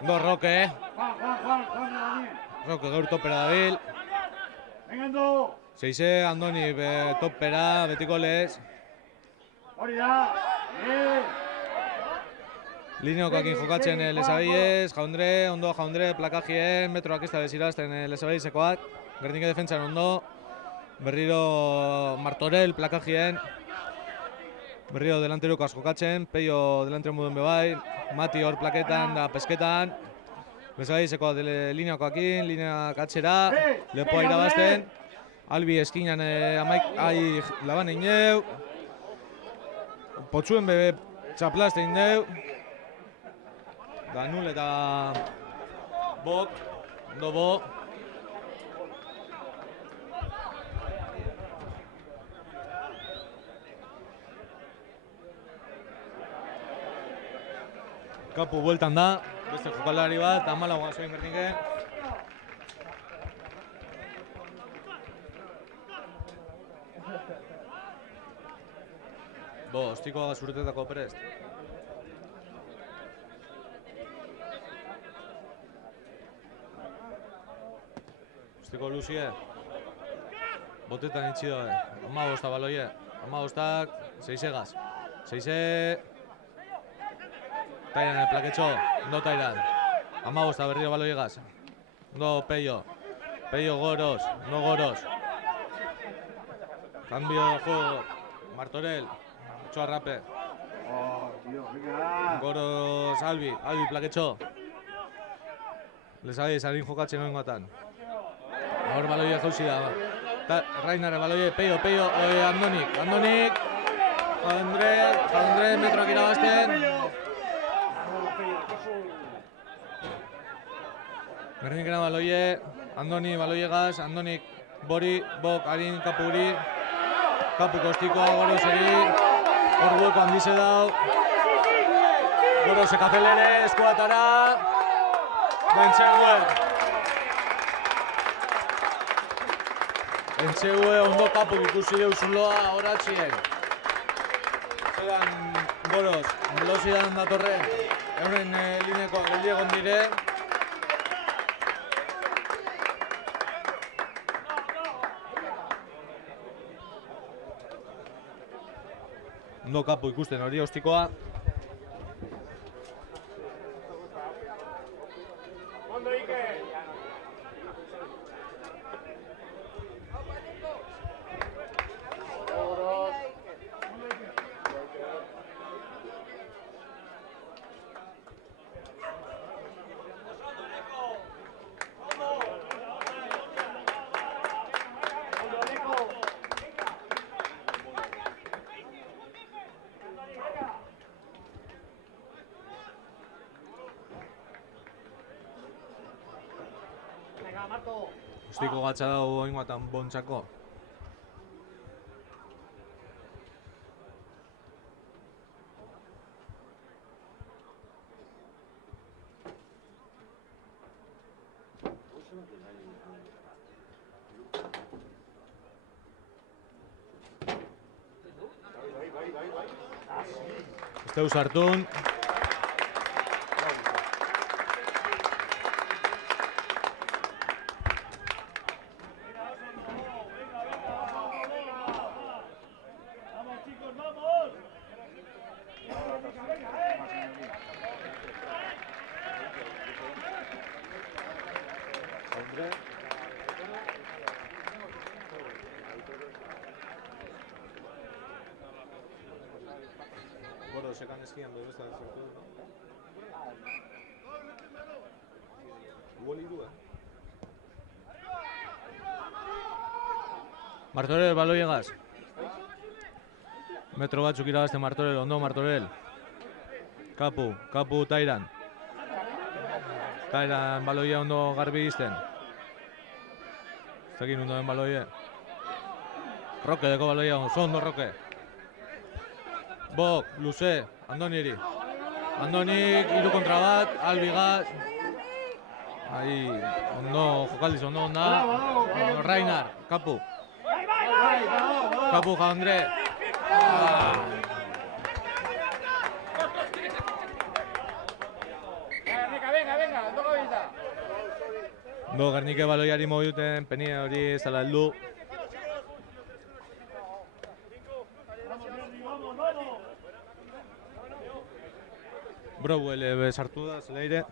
Ondo Roque, Juan, Daniel. Roque gaur topera dabil. Vengando. Seize, Andoni topera, betiko lez. Hori da. Lineokoakin jokatzen lezabiez, Jaundre, ondo Jaundre, plakajien, metroak ez da bezirazten lezabiezekoak. Gernike defentsan ondo. Berriro Martorell, plakajien. Berriro delanterokoaz jokatzen, Peio delantero moduen bebai. Mati hor plaketan da pesketan. Lezabiezeko lineokoakin, lineak atzera. Lepoa irabazten. Albi eskinan laban egin deu. Potzuen bebe txaplazte egin deu. Danul eta Bok, ondo Bo. Kapu bueltan da, beste jokalari bat, 14 zoin Gernike. Bo, ostikoa zuretetako prest. Ostiko luzie. Botetan itxi dabe. 15 baloie. 15-ak, 6-egaz. 6 Tairan el plaketxo, ondo Tairan. 15 berriro baloiegaz. Ondo Peio. Peio Goros, no Goros. Cambio de juego. Martorell. Ochoa Rape. Oh, tío, venga. Goros Albi plaketxo. Lezabiez, harin jokatzen oingoatan. Hor baloia jauzi da. Rainarre baloie, Peio, Andonik. Jaundre metroak irabazten. Gernikena baloie, Andoni baloiegaz, Andonik Bori, Bok, Arin, Kapuri. Kapu kostikoa, Goroseri. Hor bueko handize dau. Gorosek azelere, eskuatara. Entzegue ondo kapu ikusi eusuloa horatxien. Zeran Goros, velozidan datorren. Euren lineko geldiegon dire. Ondo kapu ikusten hori ostikoa. Ostiko gatza dago oingoatan bontzako. Esteu sartun. Goro, sekan eskian dut ez da zertu. Igual iru, Martorell, baloiegaz. Metro batzuk irabazten Martorell, ondo Martorell. Kapu Tairan. Tairan baloia ondo garbi izten. Ez dakit ondo den baloie. Roque deko baloia ondo Roque. Bok, luze, Andoniri. Andonik, 3 kontra bat, Albigaz. Ahí, ondo, jokaldiz, ondo onda. Rainar, Kapu. Kapu, Jaundre. Venga, toca vista. No, Garnike baloiari mobiuten, penia hori ez dela heldu. Browell sartu da, zelaire.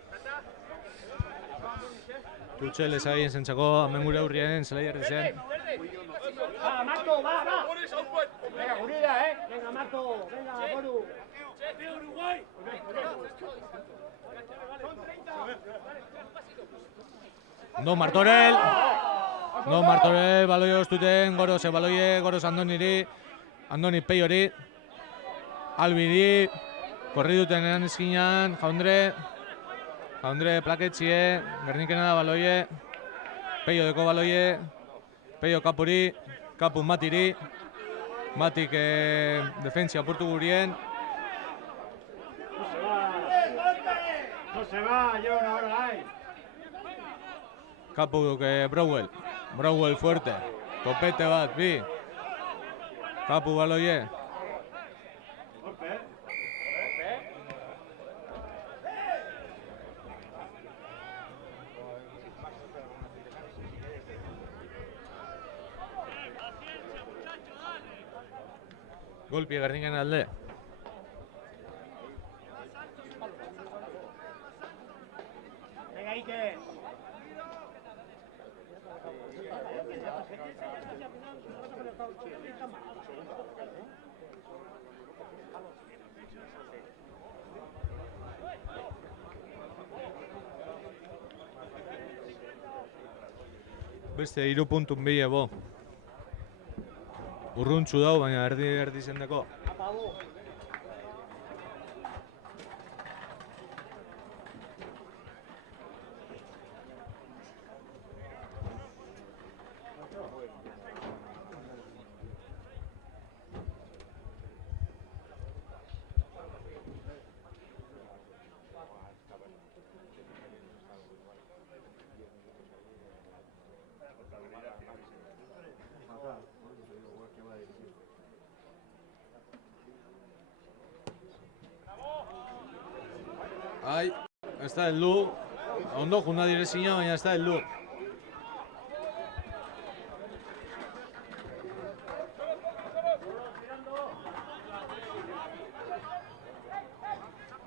Tutxel ezagien zentzako, hemen gure aurrien, zelaiarri zen. Va, Marco, va. Venga, Gurida, Venga, Marco, venga, Boru. No Martorell, baloio ostuten, Goro ze baloie, Goro Andoniri, Andoni pei hori. Albiri, korri duten eran eskinan, Jaundre plaketxie, Gernikena da baloie. Peio deko baloie, Peio Kapuri, Kapu Matiri. Matik defentsia apurtu gurien. No se va, lleva una hora ahí. Kapu duke Browell fuerte. Topete bat, bi. Kapu baloie. Golpi Gerniken alde. Venga, Ike. Beste 3 puntun bile bo. Urruntzu dau, baina erdi zendeko. Ai, ez da heldu. Ondo junda direzina, baina ez da heldu.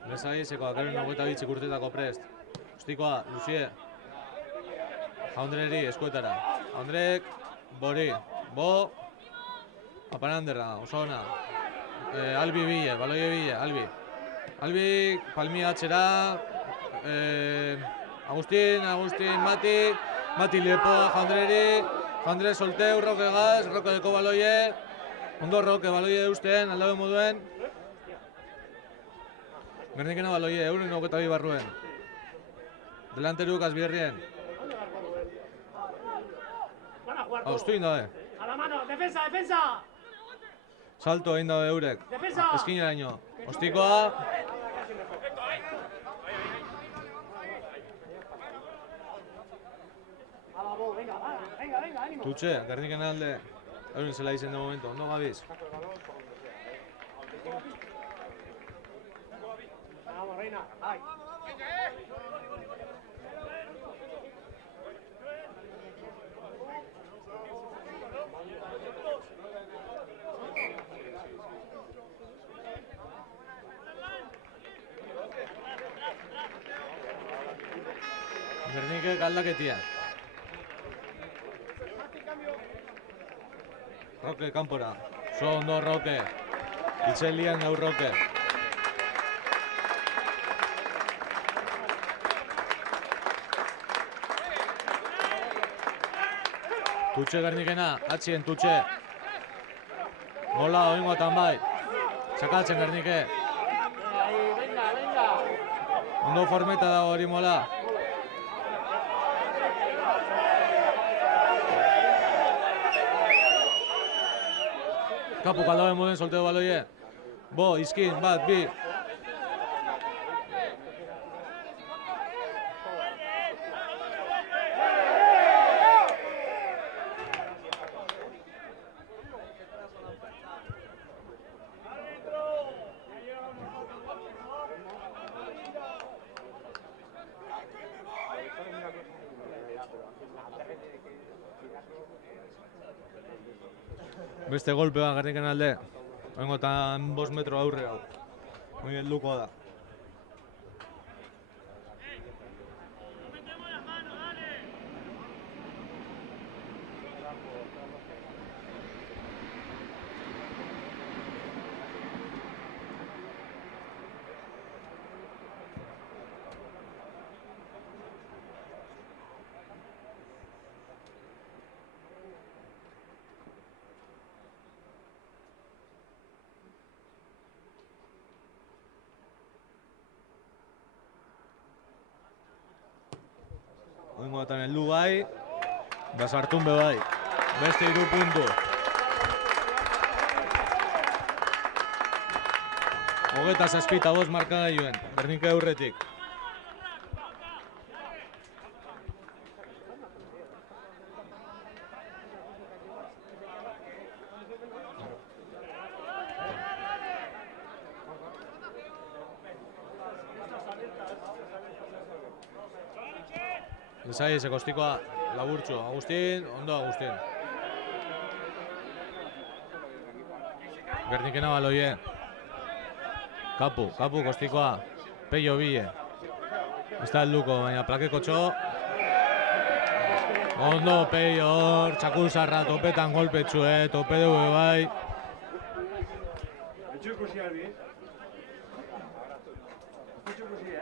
Lezagizeko, akaren 22 urtetako prest. Ostikoa, Lucie. Jaundreri, eskuetara. Jaundrek, Bori. Bo. Aparanderra, oso ona. Albi bile, baloie bile, Albi. Albi, Palmi atxera. Agustin, Mati lepo, Jaundreri. Jaundre solteu, Roque gaz, Roque deko baloie. Ondo Roque baloie eusten, aldabe moduen. Gernikena baloie, euren 22 barruen. Delanteruk azbierrien. Austu egin dabe. A la mano, defensa. Salto egin dabe eurek. Eskineraino. Ostikoa. Venga, ánimo. Tutxe, Gernikena alde. Euren zela izen de momento, ondo gabiz. Vamos, Reina. Ay. Gernikek aldaketia. Roque kanpora. Zo ondo Roque. Itzelian gau Roque. Tutxe Gernikena, atzien Tutxe. Mola, oingotan bai. Sakatzen Gernike. Ondo formeta dago hori Mola. Kapu kaldauen moden solteo baloie. Bo, izkin, bat, bi. Beste golpe bat Gerniken alde. Oingotan 5 metro aurre hau. Muy helduko da. Oingotan heldu bai, da sartun be bai. Beste 3 puntu. Hogeta 7 markagailuen, Gernike aurretik. Desai, ese kostikoa, laburtxo. Agustin, ondo Agustin. Gernikena baloie. Kapu, kostikoa. Peio bile. Ez da helduko, baina plakeko txo. Ondo, Peio hor, txakulzarra topetan golpetxu, tope dugu bai. Etxo ikusi albi. Etxo ikusi,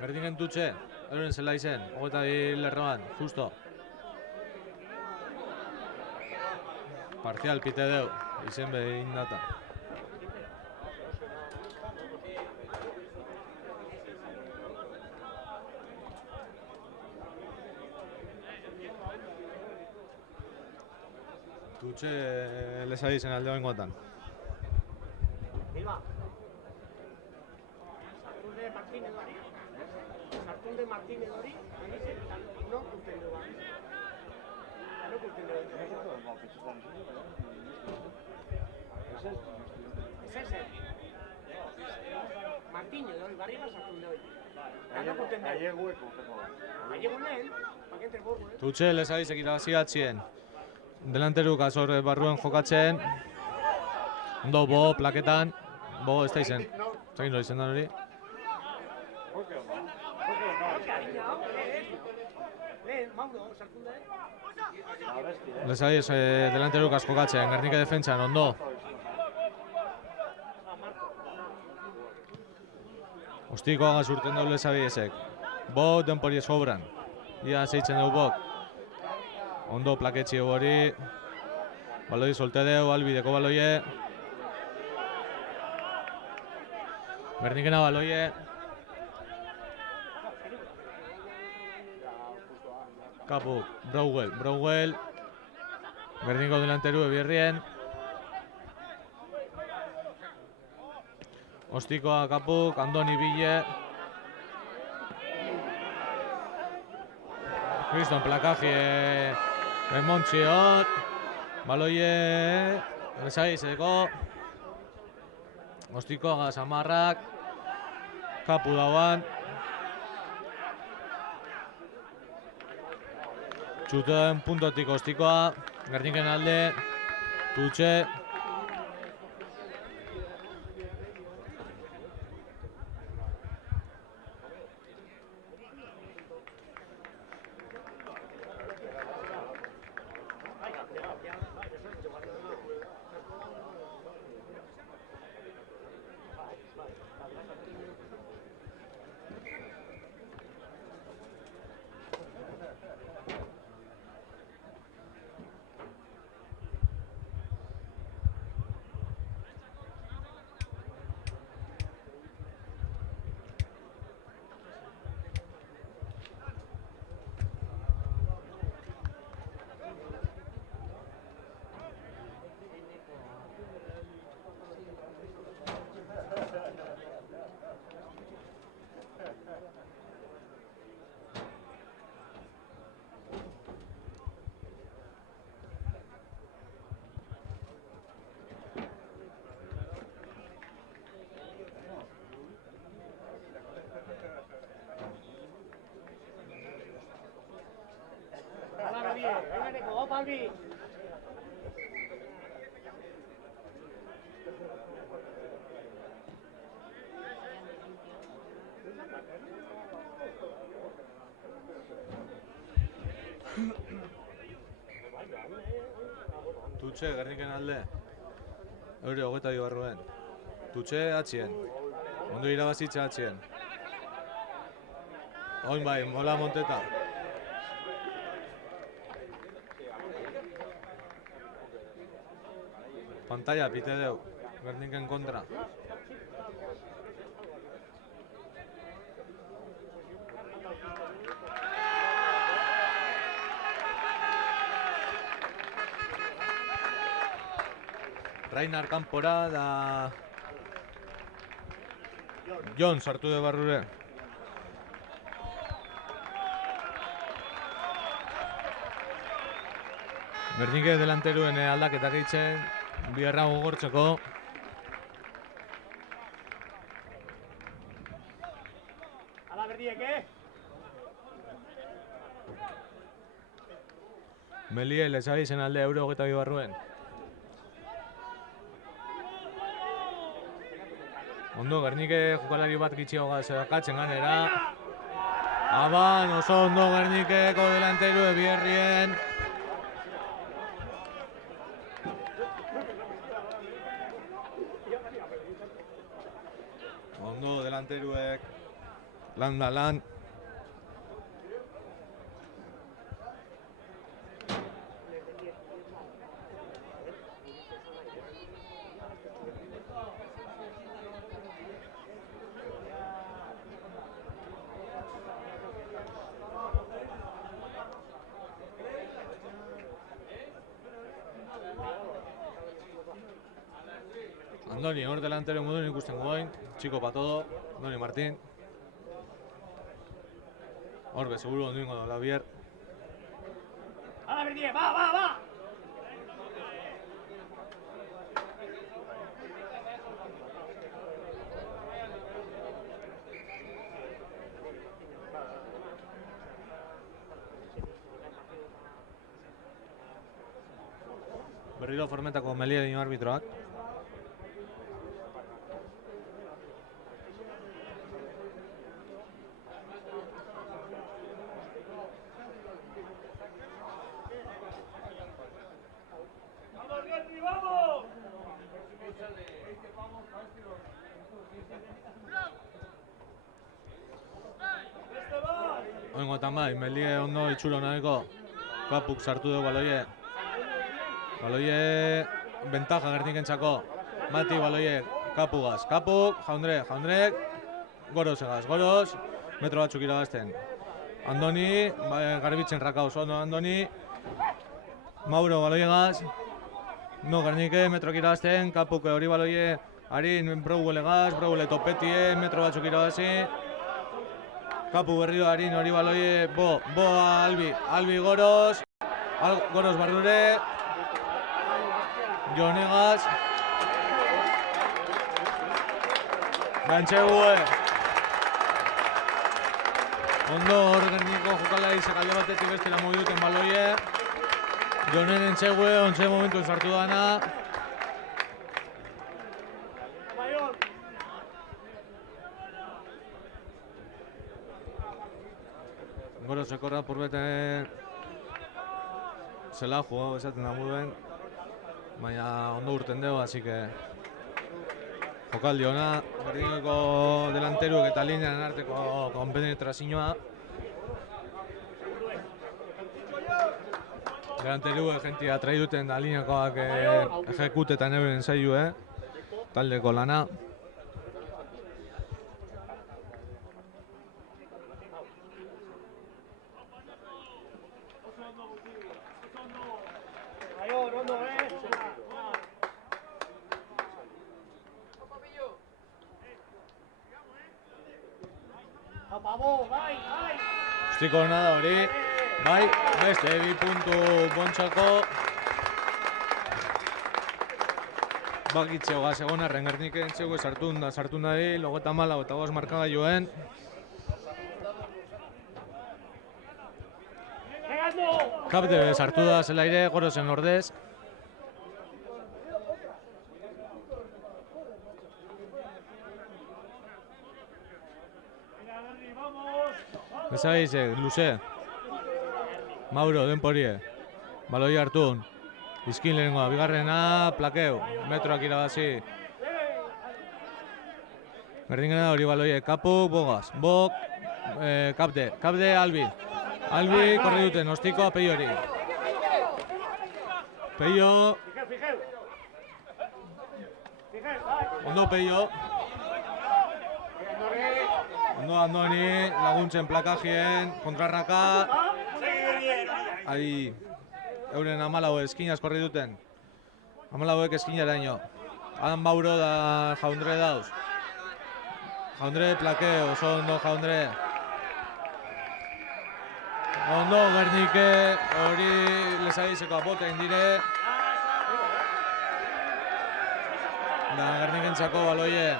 Gerniken Tutxe, euren zela izen, 22 lerroan, justo. Parzial pite deu, izen behin data. Tutxe lesa izen alde oingotan. Sartunde Martínez hori, no kurten du bat. No kurten du Martínez hori, barriga sartunde hori. No kurten du. Galleguek urteko bat. Gallego lehen, pakente borgo, Tutxe lesa izek irabazi atzien. Delanteruk azor barruen jokatzen. Ondo bo, plaketan. Bo, ez da izen. Zagin hori izen da hori. Lehen, Mauro, sartunde. Lesa iz, delanteruk asko jokatzen. Gernike defentsan, ondo. Ostikoa gazurten dugu lesa biezek. Bo, denpori sobran. Ia zeitzen dugu bok. Ondo plaketxio hori. Baloi solte deu, albideko baloie. Gernikena baloie. Kapuk, Brauwell. Gerniko delanteru ebierrien. Ostikoa Kapuk, Andoni Bille. Kriston plakaje Remontziot. Baloie Esaizeko. Ostikoa Samarrak. Kapu dauan. Txuten puntotik Ostikoa. Gerniken alde. Tutxe. Venga, Neko, opa, Albi. Tutxe, Gerniken alde. Eure, 22 barruen. Tutxe, atxien. Ondo irabazitza atxien. Oin bai, mola Monteta. Pantalla, pite deu. Gerniken kontra. Rainar kanpora da... Jon sartu de barrure. Berdinke delanteruen aldaketak eitzen, biharra gogortzeko. Ala berdiek, Melie lezabizen alde euro 22 barruen. Ondo, Gernike jokalari bat gitxiagoa zekatzen ganera. Aban, oso ondo Gernikeko delanteru ebierrien. Ondo delanteruek. Lan da lan. Andoni, hor delantero moduen ikusten goin, chico pa todo, Andoni Martín. Hor, seguro ondingo da, Lavier. ala berdiek, ba! Berriro formetako Melie dino arbitroak. Oingotan bai, Melie ondo itxuro nahiko. Kapuk sartu dugu baloie. Baloie bentaja Gernikentzako. Mati baloie Kapugaz. Kapuk, jaundrek. Goros egaz, goros. Metro batzuk irabazten. Andoni, garbitzen raka oso ondo Andoni. Mauro baloiegaz. No, Garnike metrok irabazten, Kapuk hori baloie. Harin Browellegaz, Browele topetie, metro batzuk irabazi. Kapu berrio Harin hori baloie, Boa Albi Goros. Goros Bardure. Jonegaz. Gantxegue. Ondo hor Gernikeko jokalari zekalde batetik bestela mogi duten baloie. Jonen entxegue, ontxe momentu sartu dana. Goro sekorra purbeten zela jugau esaten da muduen. Baina ondo urten dugu, así que jokaldi ona, Gernikeko delanteruek eta linean arteko konpenetrazioa. Delanteruek jentia trai duten da lineakoak ejekutetan euren zailu, taldeko lana. Ostiko hona da hori, bai, beste 2 puntu Bontxako. Bakitxeo gaz egon arren Gerniken txego sartun nahi, logeta mala eta goz markagailuen. Kapte sartu da zelaire, Gorosen ordez. Bezaize, luze. Mauro, denporie. Baloi hartun. Izkin lehenengoa, bigarrena, plakeu. Metroak irabazi. Berdingena hori baloie, Kapuk, Bogaz. Bok, Kapte, Albi. Albi, korri duten, ostikoa Peio hori. Peio. Ondo Peio. Ondo Andoni, laguntzen plakajien, kontrarraka. Euren 14 eskinaz korri duten. 14 eskinara ino. Han Mauro da Jaundre dauz. Jaundre plakeo, oso ondo Jaundre. Ondo Gernike, hori lezaizeko apote indire. Da Gernikentzako baloie.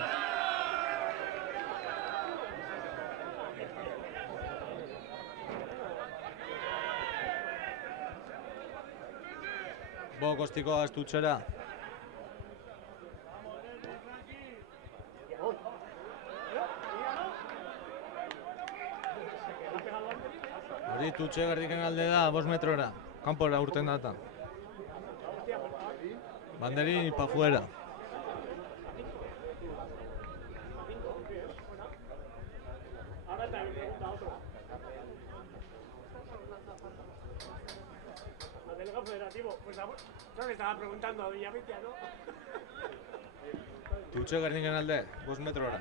Kostiko gaztutxera. Hori tutxe Gerniken alde da, 5 metrora. Kanpora urten data. Banderin y pa' fuera. Pues yo le estaba preguntando a Villavitia, ¿no? Tutxe Gerniken alde, 5 metrora.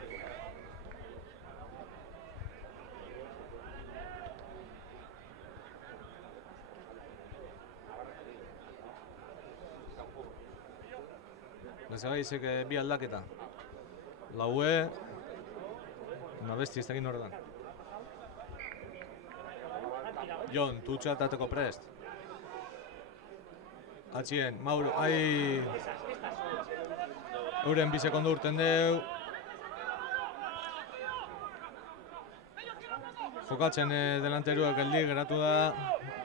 Bezagaizek bi aldaketa. Laue, una bestia ez dakit nordan. Jon, tutxa tateko prest. Atxien, Mauro, euren bi sekondo urten deu. Jokatzen delanteruak geldi geratu da.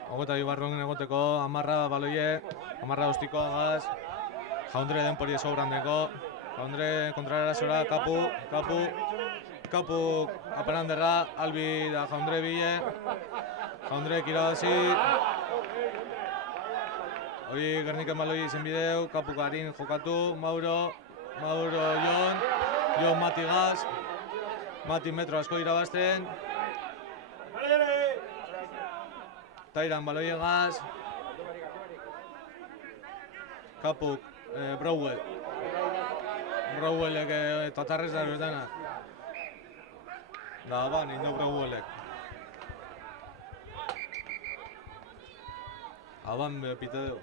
22 barroen egoteko, 10 baloie, 10 ostikoa gaz. Jaundre denpori sobrandeko. Jaundre kontraerazora, Kapu aparanderra, Albi da Jaundre bile. Jaundre irabazi. Hori Gerniken baloi izen bideu, Kapuk Harin jokatu, Mauro, Jon Mati gaz. Mati metro asko irabazten. Tairan baloi gaz. Kapuk, Browelek tatarrez da berdanak. Da, ba, nindu Browelek. Aban pitadeo.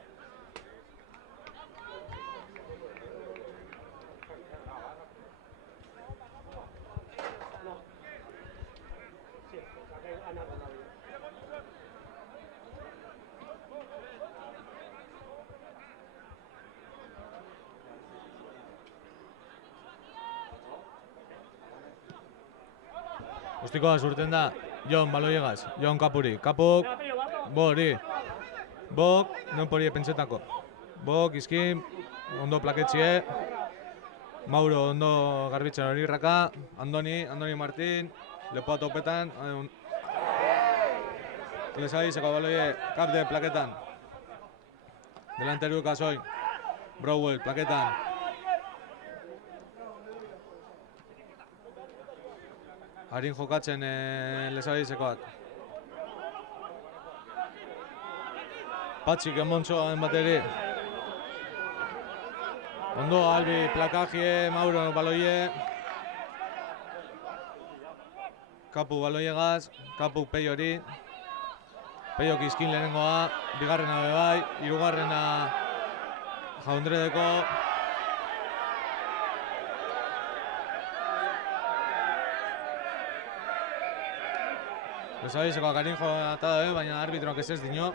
Sí, ha ganado la vida. Ustikoa surten da, Jon Baloiegaz, Jon Kapuri, Kapuk, Bori, Bok, non pori pentsetako. Bok, izkin, ondo plaketxie, Mauro ondo garbitzen hori raka, Andoni Martin, lepoa topetan, Lesabizeko Baloie, kap de plaketan. Delanteru kasoin, Browell, plaketan. Harin jokatzen Lesabizekoak. Patxik emontxoan bateri. Ondo Albi plakajie, Mauro Baloie. Kapu Baloiegaz, Kapu Peiori. Peiok izkin lehenengoa, bigarrena bebai, hirugarrena Jaundredeko. Lesabizekoak harin jota da, baina arbitroak ez dino.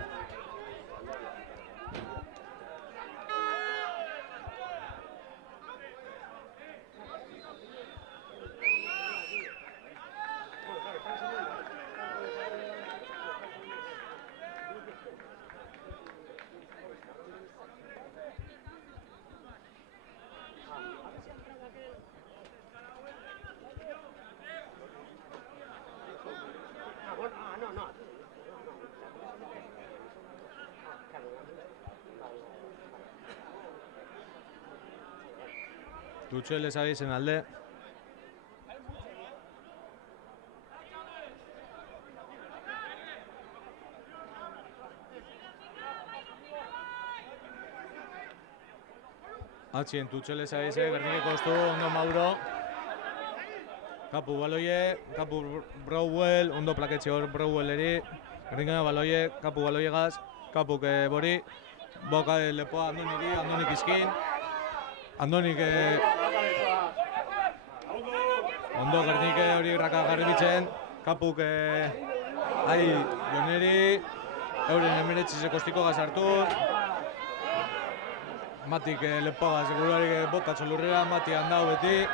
Tutxo Lesabizen alde. Atxien Tutxo Lesabize, Gernikeko ostu, ondo Mauro. Kapu Baloie, Kapu Browell, ondo plaketxe hor Browelleri. Gernikena Baloie, Kapu Baloiegaz, Kapuk Bori. Boka lepoa Andonik izkin. Andonik ondo Gernike hori raka garbitzen. Kapuk Joneri. Euren emeretxizeko ostiko gazartu. Matik lepoa seguruarik bota txolurrera, Mati handau beti.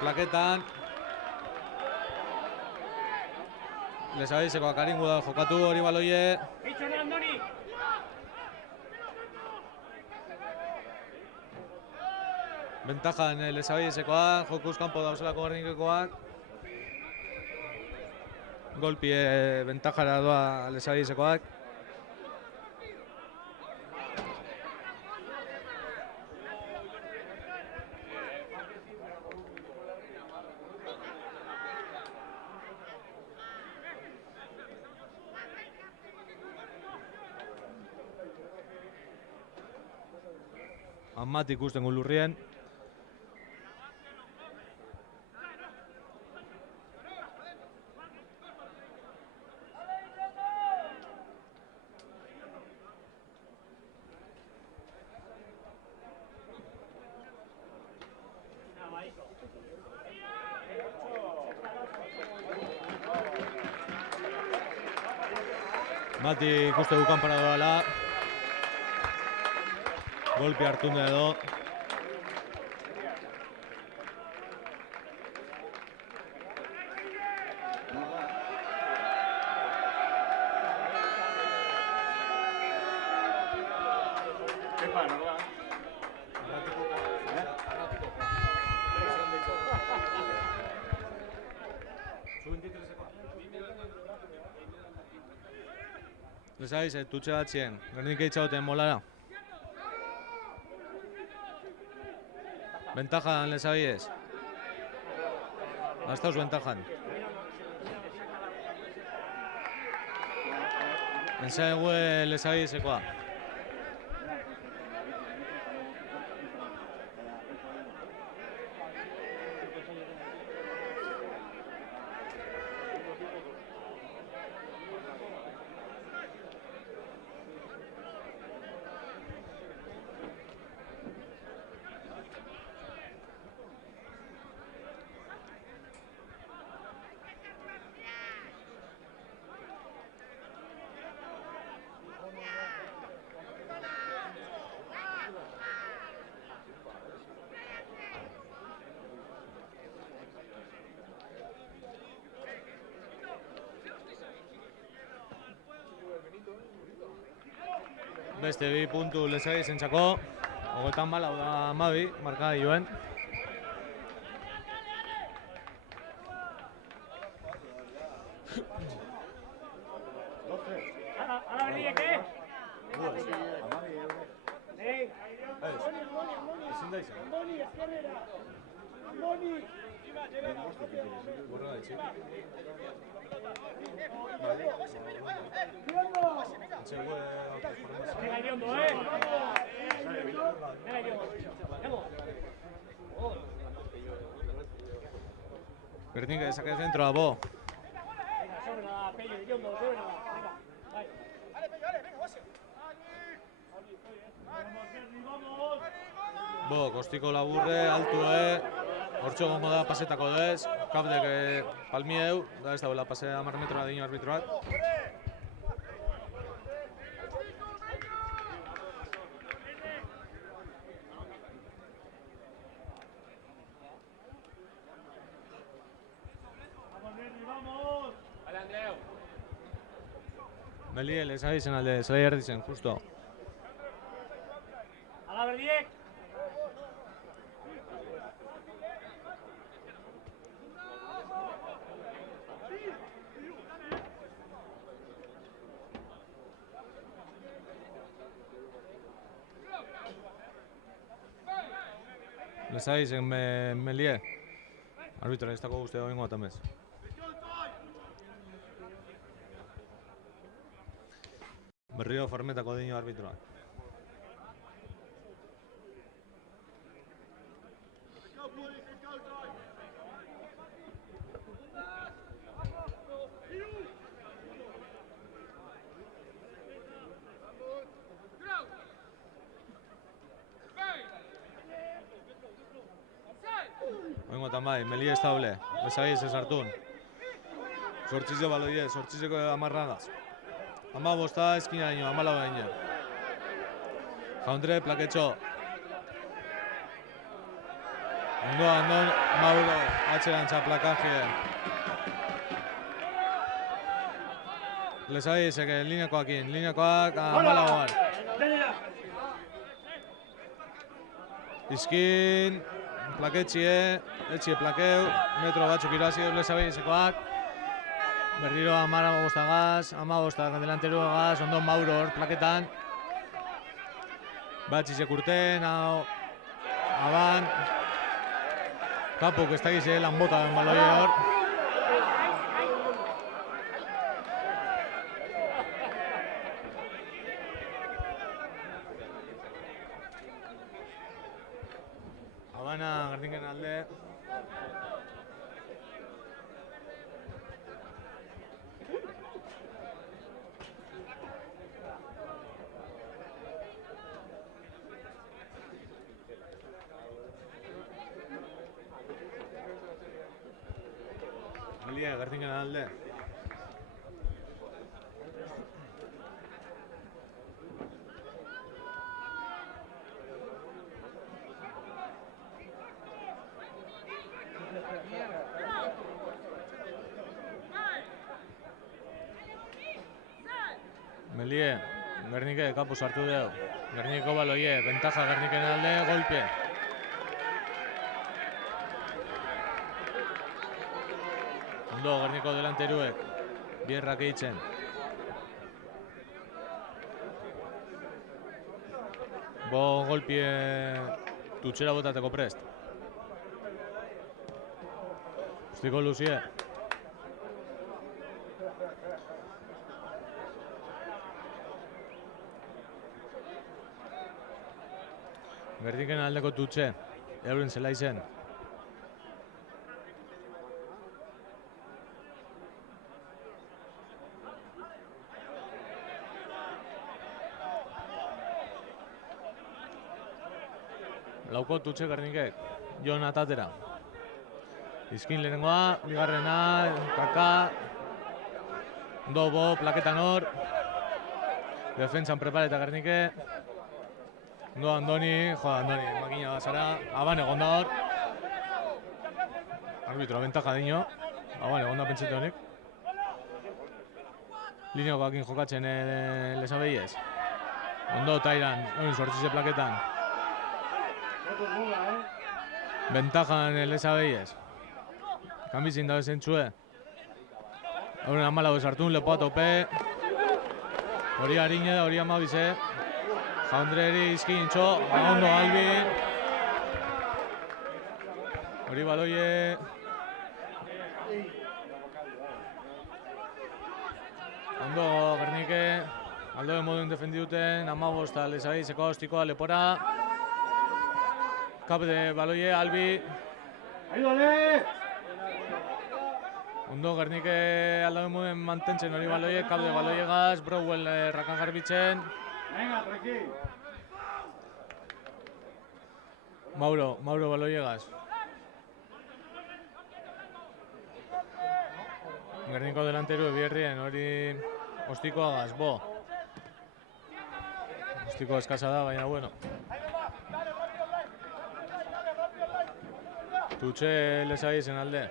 Plaketan. Lesabizekoak haringu da jokatu hori Baloie. Ventajan Lesabizekoak, jokuz kanpo dauzelako Gernikekoak. Golpi ventajara doa Lesabizekoak. Amat ikusten gulurrien. Mati ikuste du kanpara doala. Golpi hartu edo. Lesabize, tutxe batzien, Gernike itxagoten molara. Ventajan Lesabidez. Astauz ventajan. Ensegue Lesabizekoa. Beste 2 puntu Lesai zentzako. 34 da Mabi, marka joen. Ahora venía, ¿qué? Ezin da izan. Andoni, ezkerrera! Andoni! Borra gaitxik. Venga, Iriondo, Venga, Iriondo. Vamos. Berdin que saque centro a Bo. Venga, sobre la Pello, Iriondo, sobre la. Venga, vai. Bo, kostiko laburre, altue. Hortxo gongo da pasetako dez. Kabdek palmieu. Da ez dagoela pase 10 metroa dino arbitroak. Melie, Lesai zen alde, zelai erdi zen, justo. Ala berdiek. Lesai zen Melie. Arbitra ez dago guztia doingo atamez. Berrio formetako dino arbitroak. Oingo tamai, Melie ez daule, Lesai ez hartun. Sortxizio baloie, sortxizeko amarranaz. 15 eskina daño, 14 daño. Jaundre, plaketxo. Andon, Mauro, atxerantza plakaje. Lesai ezeke, lineakoakin, lineakoak 14. Izkin, plaketxie, etxie plakeu, metro batzuk irazi, Lesai ezekoak. Berriro 15 delanteruagaz, ondo Mauro hor plaketan. Batxizek urten, aban. Kapuk ez dakize lan bota den baloia hor. Abana gardingen alde. Melie, gardingen alde. Melie, Gernike kapu sartu deu. Gernikeko baloie, ventaja Gerniken alde, golpe. Ondo, Gerniko delanteruek, bierrak eitzen. Bo golpie tutxera botateko prest. Ustiko luzie. Gerniken aldeko tutxe, euren zela izen. Lauko tutxe Gernikek, Jon atatera. Izkin lehenengoa, bigarrena, kaka. Ondo Bo, plaketan hor. Defentsan prepareta Gernike. Ondo Andoni, Andoni, makina bazara. Aban egon da hor. Arbitro, ventaja dino. Aban egon da pentsatu honik. Lineokoakin jokatzen Lesabeiez. Ondo Tairan, hori sortzize plaketan. Bentajan leza behiez. Kambizin dabe zentzue. Horren amalago esartun, lepoa tope. Hori harine da, hori amabize. Jaundreri izkin intxo, ondo Albi. Hori baloie. Ondo Gernike. Aldo de moduen defendiuten, amabosta lezabizeko ostikoa lepora. Kap de baloie, Albi. Ondo Gernike aldo de moduen mantentzen hori baloie, kap de baloie gaz, Browell rakan garbitzen. Mauro baloie gaz. Gerniko delantero ebierrien, hori ostikoa gaz, bo. Ostiko eskasa da, baina bueno. Tutxe lezai zen alde.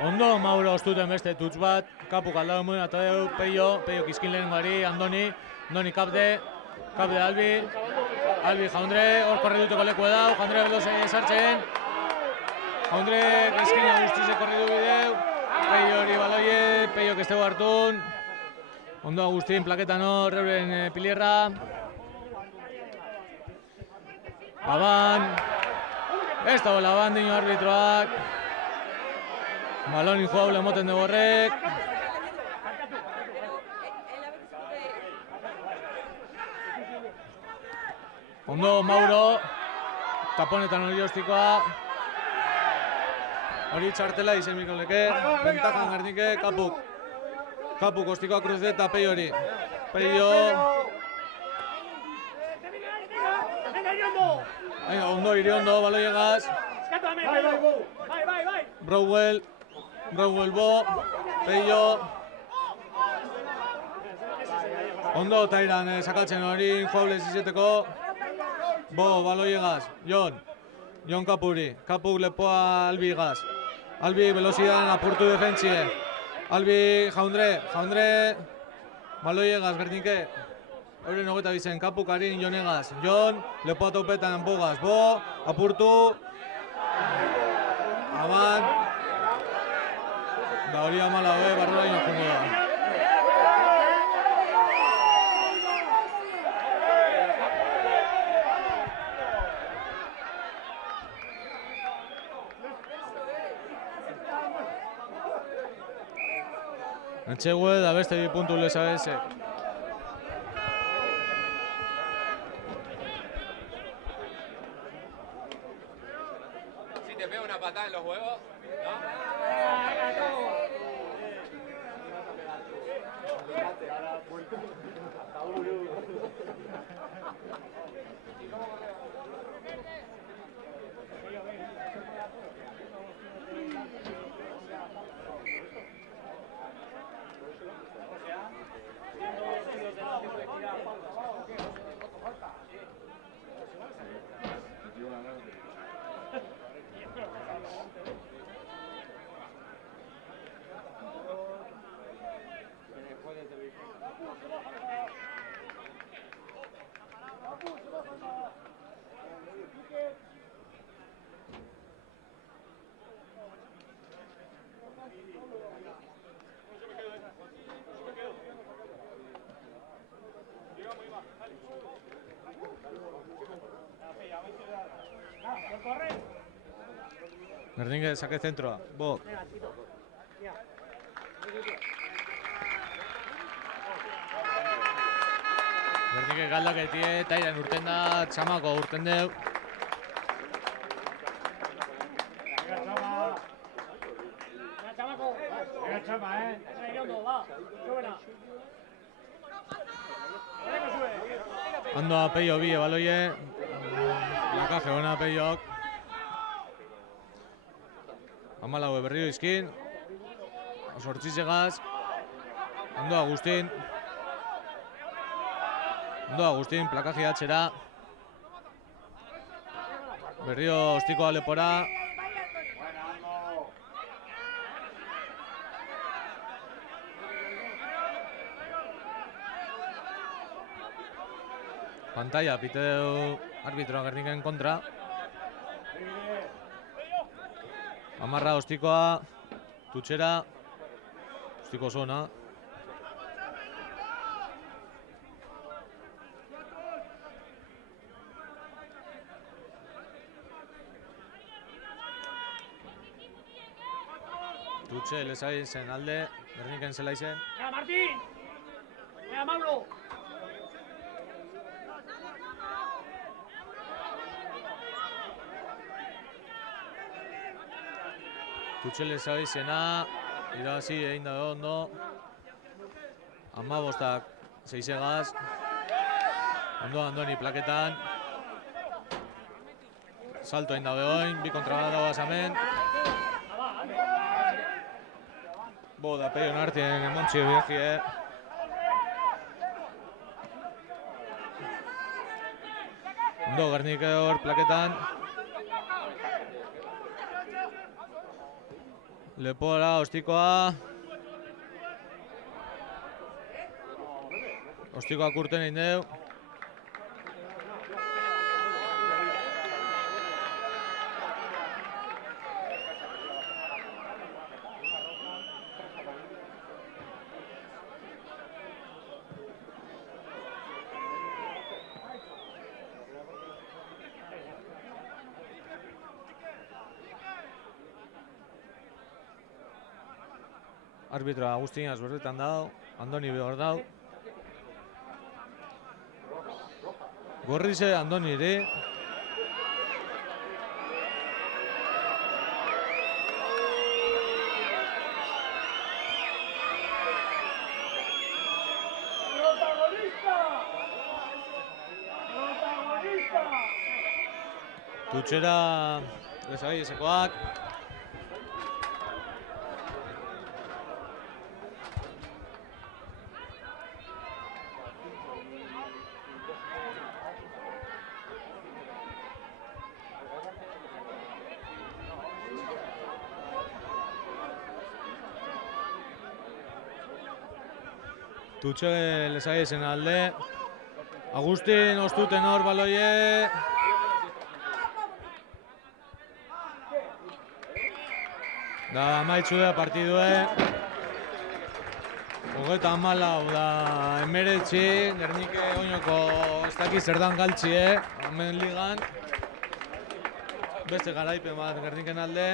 Ondo Mauro ostuten beste tutz bat, kapuk aldau muen atadeu, Peio kiskin lehen gari, Andoni kapde Albi Jaundre, hor korre duteko leku edau, Jaundre beloze esartzen. Jaundre eskina guztize korre du bideu, Peio hori baloie, Peio kesteu hartun. Ondo Agustin plaketan hor, reuren pilierra. Baban, ez da bola ban dino arbitroak. Balón injugable emoten de borrek. Ondo Mauro. Taponetan hori ostikoa. Hori txartela izen mikoleke. Bentajan Gernike, Kapuk ostikoa Cruz eta Peio hori. Peio. Ondo Iriondo, baloiegaz. Browell bo, Peio. Ondo Tairan sakatzen hori, injuables izeteko. Bo, baloiegaz, Jon Kapuri. Kapuk lepoa Albi gaz. Albi velozidan apurtu defentsie. Albi Jaundre. Baloiegaz, Gernike. Horren hogeta bizen, Kapuk harin Jonegaz. Jon, lepoa topetan bogaz. Bo, apurtu. Aman. Da hori amala hoe, barroa ino jungo da. Etxegue da beste 2 puntu lezabezek. Si te pega una patada en los huevos, ¿no? Gernike saque zentroa, bo. Gernike galdaketie, Tairan urten da, txamako urten deu. Ando a Peio bi, baloie. Lakaje ona Peiok. 14 berrio izkin. 8 segaz. Ondo Agustin. Ondo Agustin, plakaji atxera. Berrio ostikoa lepora. Pantalla, piteu arbitroa Gerniken kontra. Amarra ostikoa, tutxera, ostiko zona. Tutxe, lezai zen alde, Gerniken zela izen. ¡Venga, Martín! ¡Venga, Mauro! Tutxe lezai zena, irabazi egin dago ondo. 15 6 Ondo Andoni plaketan. Salto egin dago oin, bi kontra bat dagoaz hemen. Bo, da peion artien emontxio biaji, Ondo Gernik hor plaketan. Lepora, ostikoa. Ostikoak urten egin deu. Arbitra Agustin azberretan dau, Andoni behor dau. Gorrize Andoni ere. Tutxera lezai esekoak. Tutxe lezai esen alde. Agustin ostuten hor baloie. Da amaitzu da partidue. 34 da emeretzi. Gernike oinoko ez dakiz erdan galtxie. Hemen ligan. Beste garaipen bat Gerniken alde.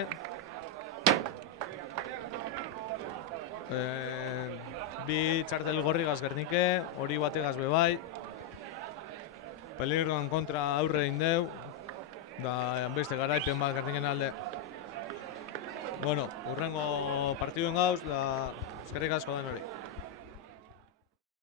Bi txartel gorrigaz Gernike, hori bategaz bebai. Peligroan kontra aurre egin deu. Da beste garaipen bat Gerniken alde. Bueno, urrengo partiduen gauz, da eskerrik asko den hori.